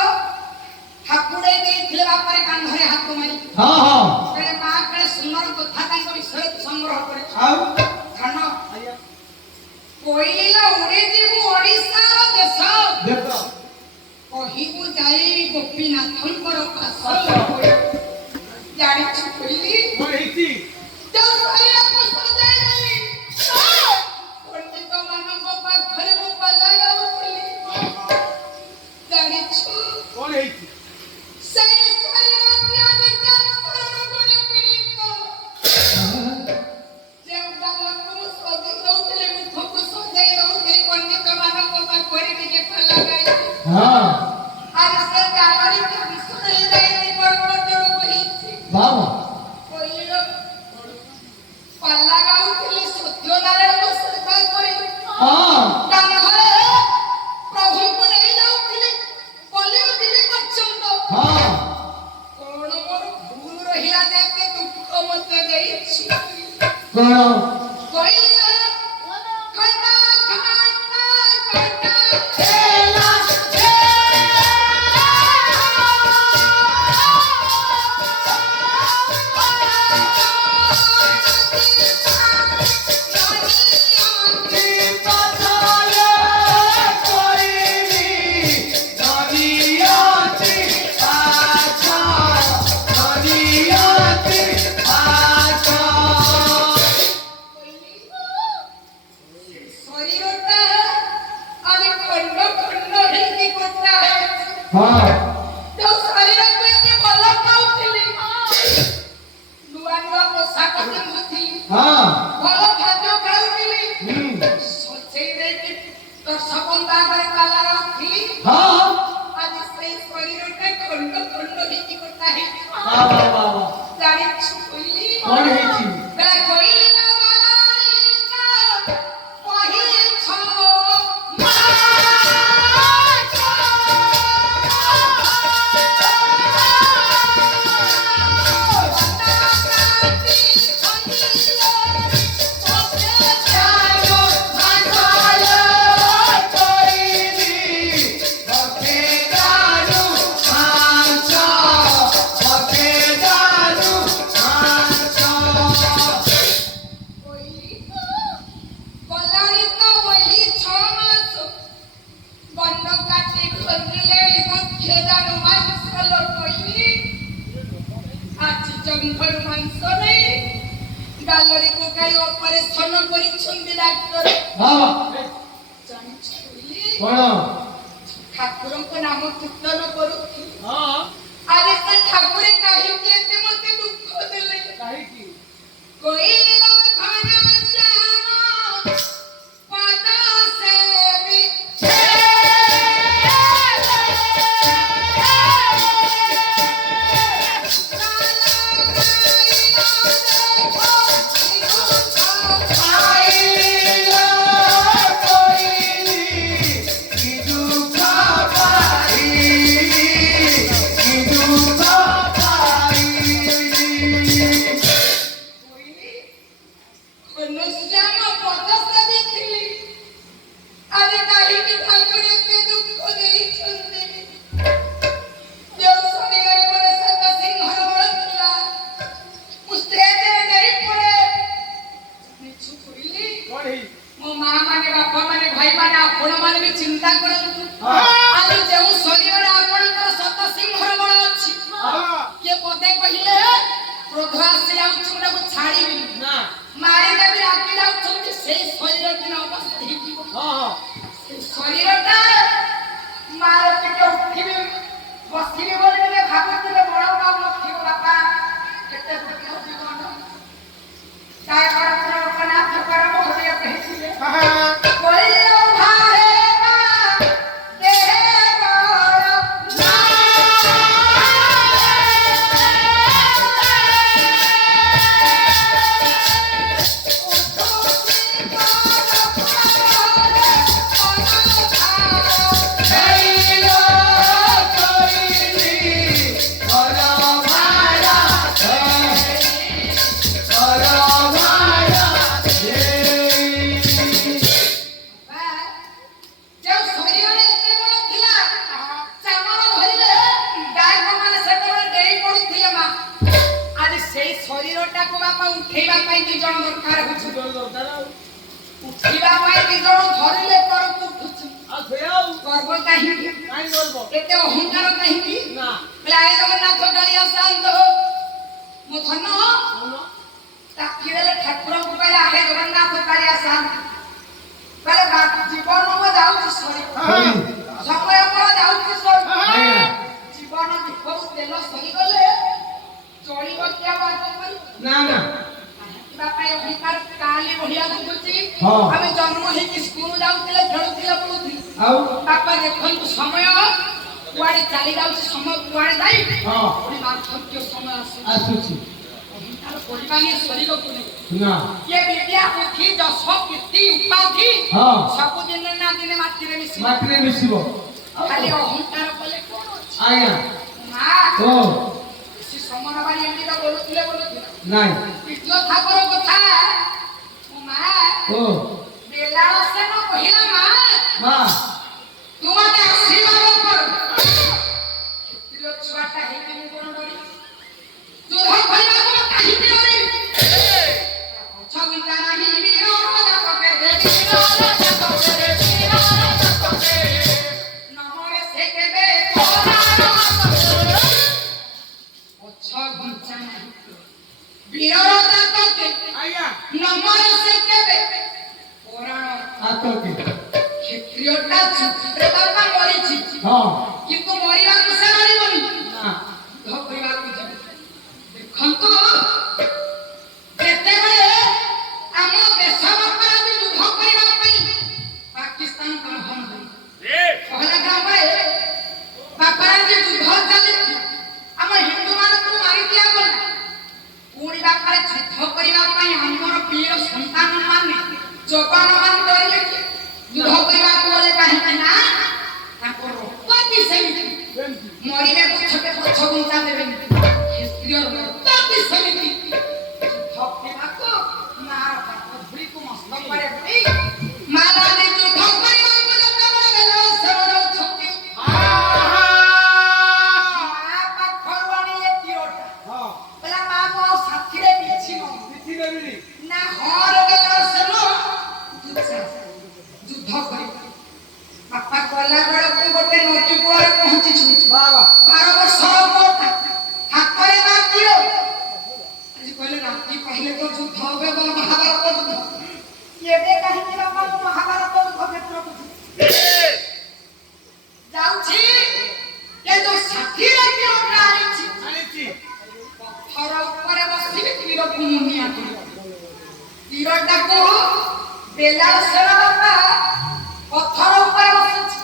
ହାପୁଡେଇ ଦେଇଥିଲେ ବାପାରେ କାନ୍ଧରେ ହାତ ମାରି ହଁ ହଁ କହିଲେ ମା କାଳେ ସୁନ୍ଦର କଥା ତାଙ୍କ ବିଷୟରେ ତୁ ସଂଗ୍ରହ କରିଛୁ ଆଉ ଧନ କହିଲା ଉଡି ଯିବୁ ଓଡ଼ିଶାର ଦେଶ ଦେଖ କହିବୁ ଯାଇ ଗୋପୀନାଥଙ୍କର ପାଶ ଜାଣିଛୁ କହିଲି କଣ ହେଇଛି ଯୋଉ ଶରୀରକୁ ସଜାଇ ନେଇ ପଣ୍ଡିତ ମାନଙ୍କ ପାଖରେ ମୁଁ ପାଲା ଗାଉଥିଲି ଜାଣିଛୁ କଣ ହେଇଛି ସେଇ ଶରୀର ତ୍ୟାଗ କ୍ୟାନ୍ସର ରୋଗରେ ପୀଡ଼ିତ ଯେଉଁ ଗାଲକୁ ମୁଁ ସଜେଇ ଦଉଥିଲି ମୁଖକୁ ସଜେଇ ଦଉଥିଲି ପଣ୍ଡିତ ମାନଙ୍କ ପାଖରେ ଟିକେ ପାଲା ଗାଇଥିଲି ହଁ ଆଜି ସେ ଗାଲରେ କ୍ୟାନ୍ସର ହେଇଯାଇଛି ବଡ଼ ରୋଗ ହେଇଛି ବାବା କହିଲ ପାଲା ଗାଉଥିଲି ସତ୍ୟନାରାୟଣ ସେବା କରି ହଁ କାନ୍ଧରେ ପ୍ରଭୁଙ୍କୁ ନେଇ ଯାଉଥିଲି କଲିରୁ ଦିଲ୍ଲୀ ପର୍ଯ୍ୟନ୍ତ ହଁ କଣ ମୋର ଭୁଲ ରହିଲା ଯେ ଏତେ ଦୁଃଖ ମତେ ଦେଇଛି କଣ କହିଲେ ଘଣ୍ଟା ଘଣ୍ଟା ଘଣ୍ଟା ଶରୀରଟା ଆଜି ଖଣ୍ଡ ଖଣ୍ଡ ହେଇକି ଗୋଟା ହେଇଛି ହଁ ଯୋଉ ଶରୀରକୁ ଏତେ ଭଲ ପାଉଥିଲି ନୂଆ ନୂଆ ପୋଷାକ ପିନ୍ଧୁଥିଲି ହଁ ଭଲ ଖାଦ୍ୟ ଖାଉଥିଲି ହୁଁ ସଜେଇ ଦେଇକି ଦର୍ଶକଙ୍କ ଆଗରେ ପାଲା ଗାଉଥିଲି ହଁ ଆଜି ସେଇ ଶରୀରଟା ଖଣ୍ଡ ଖଣ୍ଡ ହେଇକି ଗୋଟା ହେଇଛି ବାବା ବାବା ଜାଣିଛୁ କହିଲି କଣ ହେଇଛି କହିଲି ନା ବାଲା କହିଛ ଭେଜାଲ ମାଂସ ଲଟୋଇ ଆଜି ଜଙ୍ଗଲ ମାଂସ ନେଇ ଗାଲରେ ପକାଇ ଅପରେସନ କରିଛନ୍ତି ଡାକ୍ତର। ଜାଣିଛ ବୋଲି ଠାକୁରଙ୍କ ନାମ କୀର୍ତ୍ତନ କରୁଥିଲି। ଆରେ ସେ ଠାକୁରେ କାହିଁକି ଏତେ ମତେ ଦୁଃଖ ଦେଲେ? କହିଲା ଘନ ଶ୍ୟାମ ପଦ ସେବି ଚିନ୍ତା କରନ୍ତୁ। ଆଜି ଯେଉଁ ଶରୀରରେ ଆପଣଙ୍କର ସତ ସିଂହର ବଳ ଅଛି, କିଏ ପଦେ କହିଲେ କ୍ରୋଧ ଆସି ଯାଉଛି ମୁଁ ତାକୁ ଛାଡ଼ିବି ମାରିଦେବି ରାଗି ଯାଉଛନ୍ତି, ସେଇ ଶରୀର ଦିନ ଅବସ୍ଥା ହେଇଯିବ। ସେଇ ଶରୀରଟା ମାର ଟିକେ ଉଠିବି ବସିବି ବୋଲି ଟିକେ ଭାବୁଥିଲେ ବଳ ପାଉନଥିବ ବାପା। କେତେ ଦୁଃଖ ଜୀବନ କାୟକର ଲୋକନାଥ ମହୋଦୟ କହିଥିଲେ ଶରୀରଟାକୁ ବାପା ଉଠେଇବା ପାଇଁ ଦି ଜଣ ଦରକାର ହଉଛି। ଉଠିବା ପାଇଁ ଦି ଜଣ ଧରିଲେ ତଳକୁ ଉଠୁଛି। ଗର୍ବ କାହିଁକି? ଏତେ ଅହଙ୍କାର କାହିଁକି? ପ୍ରାୟ ଜଗନ୍ନାଥ କାଳିଆ ଶାନ୍ତ ମୋ ଧନ ତାକିଦେଲେ ଠାକୁରଙ୍କୁ କହିଲେ ଆହେ ଜଗନ୍ନାଥ କାଳିଆ ଶାନ୍ତ କହିଲେ ଜୀବନ ମୋ ଯାଉଛି ସରି ସମୟ ମୋର ଯାଉଛି ସରି ଜୀବନ ଦୀପକୁ ତେଲ ସରିଗଲେ ଚଳିବ କି ଆଉ ଆଗକୁ ନା ପାଇଁ ଅହଙ୍କାର କାଲି ବଢିଆ ବୁଝୁଛି। ଆମେ ଜନ୍ମ ହେଇକି ସ୍କୁଲ ଯାଉଥିଲେ ଖେଳୁଥିଲେ ବୁଲୁଥିଲେ ବାପା ଦେଖନ୍ତୁ ସମୟ କୁଆଡେ ଚାଲି ଯାଉଛି, ସମୟ କୁଆଡେ ଯାଇ ବାର୍ଦ୍ଧକ୍ୟ ସମୟ ଆସୁଛି। ଅହଙ୍କାର କରିବାନି ଶରୀରକୁ ନେଇ କିଏ ବିଦ୍ୟା ବୁଦ୍ଧି ଯଶ କୀର୍ତ୍ତି ଉପାଧି ସବୁ ଦିନେ ନା ଦିନେ ମାଟିରେ ମିଶିବ। ଖାଲି ଅହଙ୍କାର କଲେ କଣ ଅଛି? ମା ସମନବାଣୀ ଏମିତି ବୋଲୁଥିଲେ କୃଷ୍ଣ ଠାକୁର କଥା ମୋ ମା ବେଲାଳ ସେନ କହିଲା ମା ତୁ ମତେ ଆଶୀର୍ବାଦ କର। କ୍ଷତ୍ରିୟ ଛୁଆଟା ହେଇକି ମୁଁ କଣ ଡରି ଯୁଦ୍ଧ କରିବାକୁ କାହିଁକି ଡରି ଛବିତା ନାହିଁ ବିରୋଧ ନମରେ ସେ କେବେ ବିରଳତା ତତେ ନମର ସେ କେବେ କ୍ଷତ୍ରିୟଟା ଚୁପରେ ବାପା ମରିଛି କିନ୍ତୁ ମରିବାକୁ ସେ ମରିବନି, ଯୁଦ୍ଧ କରିବାକୁ ଯିବ। ଦେଖନ୍ତୁ ଯେତେବେଳେ ଆମ ଦେଶ ବାପା ଯୁଦ୍ଧ କରିବା ପାଇଁ ପାକିସ୍ତାନ ପହଲଗାମରେ ବାପା ଯୁଦ୍ଧ ଚାଲିଛି, ଆମ ହିନ୍ଦୁ ମାନଙ୍କୁ ମାରି ଦିଆଗଲା। ପୁଣି ବାପାରେ ଯୁଦ୍ଧ କରିବା ପାଇଁ ଆମର ପ୍ରିୟ ସନ୍ତାନ ମାନେ ଯବାନ ମାନେ ଡରିଲେ ଯୁଦ୍ଧ କରିବାକୁ ଗଲେ କାହିଁକି ନା ତାଙ୍କ ରକ୍ତ ବି ସେମିତି ମରିବେ ପଛକେ ପଛ ଘୁଞ୍ଚା ଦେବେନି। କ୍ଷତ୍ରିୟ ରକ୍ତ ବି ସେମିତି ଯୁଦ୍ଧ କରିବାକୁ ମାର ପାଖ ଧୂଳିକୁ ମସ୍ତକରେ ଧରି ମାରାରେ ଯୁଦ୍ଧ କରିବାକୁ ଯେତେବେଳେ ସେମାନେ ଅଛନ୍ତି ମା ପାଖରୁ ଆଣିଲେ ତୀରଟା କହିଲା ମା ମୋ ସାଥିରେ କିଛି ନା ହର ଗଲା ସେନ ଗଲା ବେଳକୁ ଗୋଟେ ନଦୀ କୂଳରେ ପହଞ୍ଚିଛୁ। ବାବା 12 ବର୍ଷର ପୁଅଟା ହାତରେ ବାନ୍ଧିଲ। ଆଜି କହିଲେ ରାତି କହିଲେ ତ ଯୁଦ୍ଧ হবে বা ମହାଭାରତ ଯୁଦ୍ଧ। ଏବେ କାହିଁକି ବାପା ମହାଭାରତ ଯୁଦ୍ଧ କ୍ଷେତ୍ରକୁ ଯାଉଛି? କିନ୍ତୁ 60 କିଲୋମିଟର ଆଣିଛି। ଆଣିଛି ପଥର ଉପରେ ବସି ତୀରକୁ ମୁନିଆ କରିବ। ତୀରଟାକୁ ବେଲାଳ ସେନା ବାପା ପଥର ଉପରେ ବସିଛି।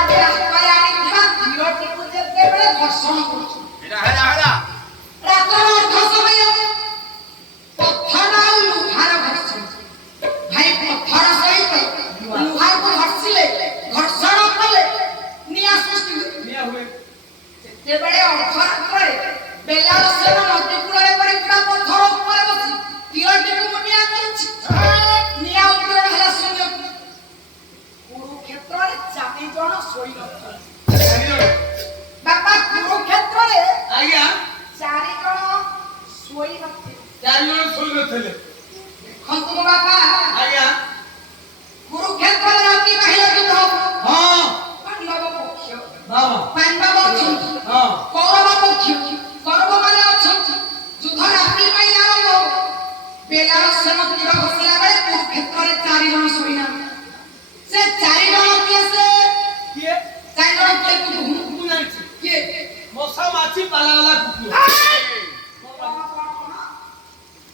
ଆଜି ରାସ୍ତାରେ ଆଣିଥିବା ତୀରଟିକୁ ଯେତେବେଳେ ଘର୍ଷଣ କରୁଛୁ ରାତ୍ର ଅର୍ଧ ସମୟ ପଥର ଆଉ ଲୁହାର ଘର୍ଷଣ। ଭାଇ ପଥର ସହିତ ଲୁହାକୁ ଘଷିଲେ ଘର୍ଷଣ କଲେ ନିଆଁ ସୃଷ୍ଟି ହୁଏ। ନିଆ ହୁଏ ଯେତେବେଳେ ଅର୍ଦ୍ଧରାତ୍ରରେ ବେଲାଳ ସେନା ନଦୀ କୂଳରେ ପଡ଼ିଥିବା ପଥର ଉପରେ ବସି ତୀରଟିକୁ ମୁନିଆ କରୁଛି। ନିଆଁ ଉଦ୍ଗୀରଣ ହେଲା ଶୂନ୍ୟକୁ। କୁରୁକ୍ଷେତ୍ରରେ 4 ଜଣ ଶୋଇନଥିଲେ। ବାପା କୁରୁକ୍ଷେତ୍ରରେ ଆଜ୍ଞା 4 ଜଣ ଶୋଇନଥିଲେ। 4 ଜଣ ଶୋଇ ନଥିଲେ। ଦେଖନ୍ତୁ ବାପା ଆଜ୍ଞା କୁରୁକ୍ଷେତ୍ରରେ ରାତି ବାহিଲା ଯୁଦ୍ଧ ହବ। ହଁ ପାଣ୍ଡବ ପକ୍ଷ ବାବା ପାଣ୍ଡବ ଅଛନ୍ତି, ହଁ କୌରବ ପକ୍ଷ କୌରବମାନେ ଅଛନ୍ତି। ଯୁଦ୍ଧ ରାତି ପାଇଁ ଆରମ୍ଭ ହବ। ବେଲାଳ ସେନା ତୀର ଘୋଷିଲା ବେଳେ କୁରୁକ୍ଷେତ୍ରରେ 4 ଜଣ ଶୋଇନାହାନ୍ତି। ସେ 4 ଜଣ କିଏ? ସେ କିଏ 4 ଜଣ କିଏ? ମୁଁ ଜାଣିଛି କିଏ? ମଶା ମାଛି ପାଲାବାଲା କୁକୁର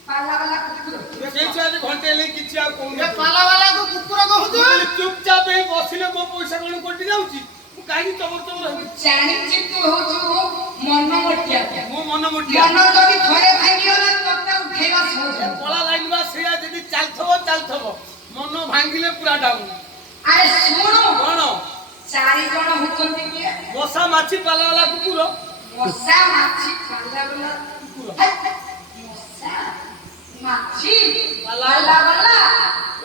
ପାଲାବାଲା କୁକୁର। ଦେଖେଇଛୁ ଆଜି ଘଣ୍ଟେ ହେଲେ କିଛି ଆଉ କହୁନି ପାଲାବାଲାକୁ କୁକୁର କହୁଛୁ? ଚୁପଚାପ ହେଇ ବସିଲେ ମୋ ପଇସା କଣ କଟି ଯାଉଛି? ମୁଁ କାହିଁକି ଚମର ଚମର ହେବି? ଜାଣିଛି ତୁ ହଉଛୁ ମନ ମୋଟିଆ। ମୋ ମନ ମୋଟିଆ ମନ ଯଦି ଥରେ ଭାଙ୍ଗିଗଲା ତତେ ଉଠେଇବା ସହଜ। କଳା ଲାଇନ ବା ସେଇଆ ଯଦି ଚାଲିଥବ ମନ ଭାଙ୍ଗିଲେ ପୁରା ଡାଉନ। ଆରେ ଶୁଣୁ କଣ 4 ଜଣ ହଉଛନ୍ତି କିଏ? ମଶା ମାଛି ପାଲାବାଲା କୁକୁର ମଶା ମାଛି ପାଲାବାଲା କୁକୁର ମଶା ମାଛି ପାଲାବାଲା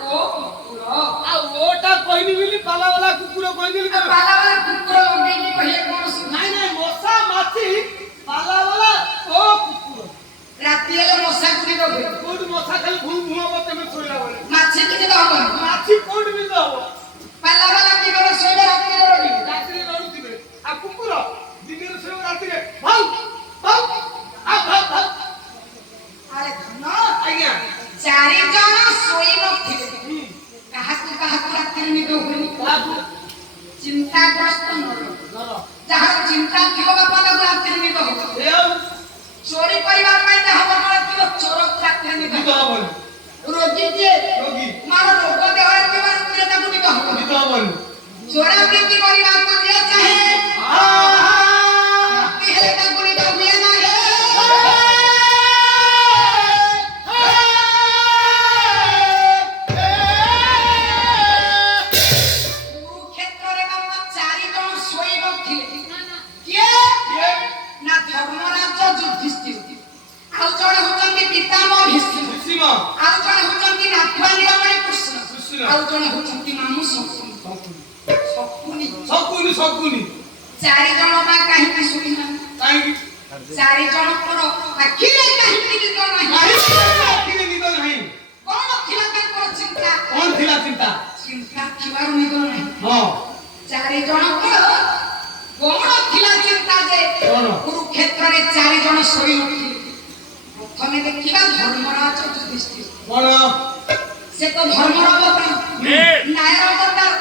ଓ କୁକୁର। ଆଉ ଓଟା କହିନି ବୋଲି ପାଲାବାଲା କୁକୁର କହିଦେଲି ତମେ। ପାଲାବାଲା କୁକୁର ଲଗେଇକି କହିଲେ କଣ ଶୁଣ? ନାଇଁ ନାଇଁ ମଶା ମାଛି ପାଲାବାଲା ଓ କୁକୁର। ରାତି ହେଲେ ମଶା କୁଟି ଦବ। କୋଉଠି ମଶା ଖାଲି ଭୁଁ ଭୁଁ ହବ ତମେ ଶୋଇଲା ବେଳେ? ମାଛି କିଛି ଦବନି। ମାଛି କୋଉଠି ବି ହବ? ପାଲାବାଲା ଦିନରେ ଶୋଇବେ ରାତିରେ ରହି। ରାତିରେ ଲଢୁଥିବେ। ଆଉ କୁକୁର ଦିନରେ ଶୋଇବ ରାତିରେ ଭାଉ ଭାଉ ଆଉ ଭାଉ ଭାଉ। ଆରେ ଧନ ଆଜ୍ଞା 4 ଜଣ ଶୋଇ ନଥିଲେ। କାହାକୁ ରାତିରେ ନିଦ ହୁଏନି। କାହାକୁ? ଚିନ୍ତାଗ୍ରସ୍ତ ନର ନର ଯାହାର ଚିନ୍ତା ଥିବ ବାପା ତାକୁ ରାତିରେ ନିଦ ହବ। ଏ ଆଉ ଚୋରି କରିବା ପାଇଁ ଯାହା ମନ ଥିବ ଚୋରକୁ ରାତିରେ ନିଦ ନିଦ ହବ। ହବନି। ରୋଗୀ ଯିଏ ରୋଗୀ ମାର ରୋଗ ଦେହରେ ଥିବା ରାତିରେ ତାକୁ ନିଦ ହବ। ନିଦ ହବନି। ଚୋରା ବୃତ୍ତି କରିବାକୁ ଯିଏ ଚାହେଁ ଆହା! ରାତି ହେଲେ ତାକୁ ନିଦ ହୁଏ ନାହିଁ। କୁରୁକ୍ଷେତ୍ରରେ ବାପା 4 ଜଣ ଶୋଇ ନଥିଲେ। କିଏ? କିଏ? ନା ଧର୍ମରାଜ ଯୁଧିଷ୍ଠିର। ଆଉ ଜଣେ ହଉଛନ୍ତି ପିତାମହ ଭୀଷ୍ମ। ଭୀଷ୍ମ ଆଉ ଜଣେ ହଉଛନ୍ତି ନାଥୁଆଣୀ କୃଷ୍ଣ। କୃଷ୍ଣ। ଆଉ ଜଣେ ହଉଛନ୍ତି ମାମୁ ଶକୁନି। ଶକୁନି ଶକୁନି 4 ଜଣ ବା କାହିଁକି ଶୋଇନାହାନ୍ତି? କାହିଁକି? 4 ଜଣଙ୍କର ଆଖିରେ କାହିଁକି ନିଦ ନାହିଁ? ଆଖିରେ ନିଦ ନାହିଁ। କଣ ଥିଲା ତାଙ୍କର ଚିନ୍ତା? କଣ ଥିଲା ଚିନ୍ତା? ଚିନ୍ତା ଥିବାରୁ ନିଦ ନାହିଁ। ହଁ 4 ଜଣଙ୍କର କଣ ଥିଲା ଚିନ୍ତା ଯେ କଣ? କୁରୁକ୍ଷେତ୍ରରେ 4 ଜଣ ଶୋଇ ନଥିଲେ? ପ୍ରଥମେ ଦେଖିବା ଧର୍ମରାଜ ଯୁଧିଷ୍ଠିର। କଣ? ସେ ତ ଧର୍ମର ଅବତାର, ନ୍ୟାୟର ଅବତାର।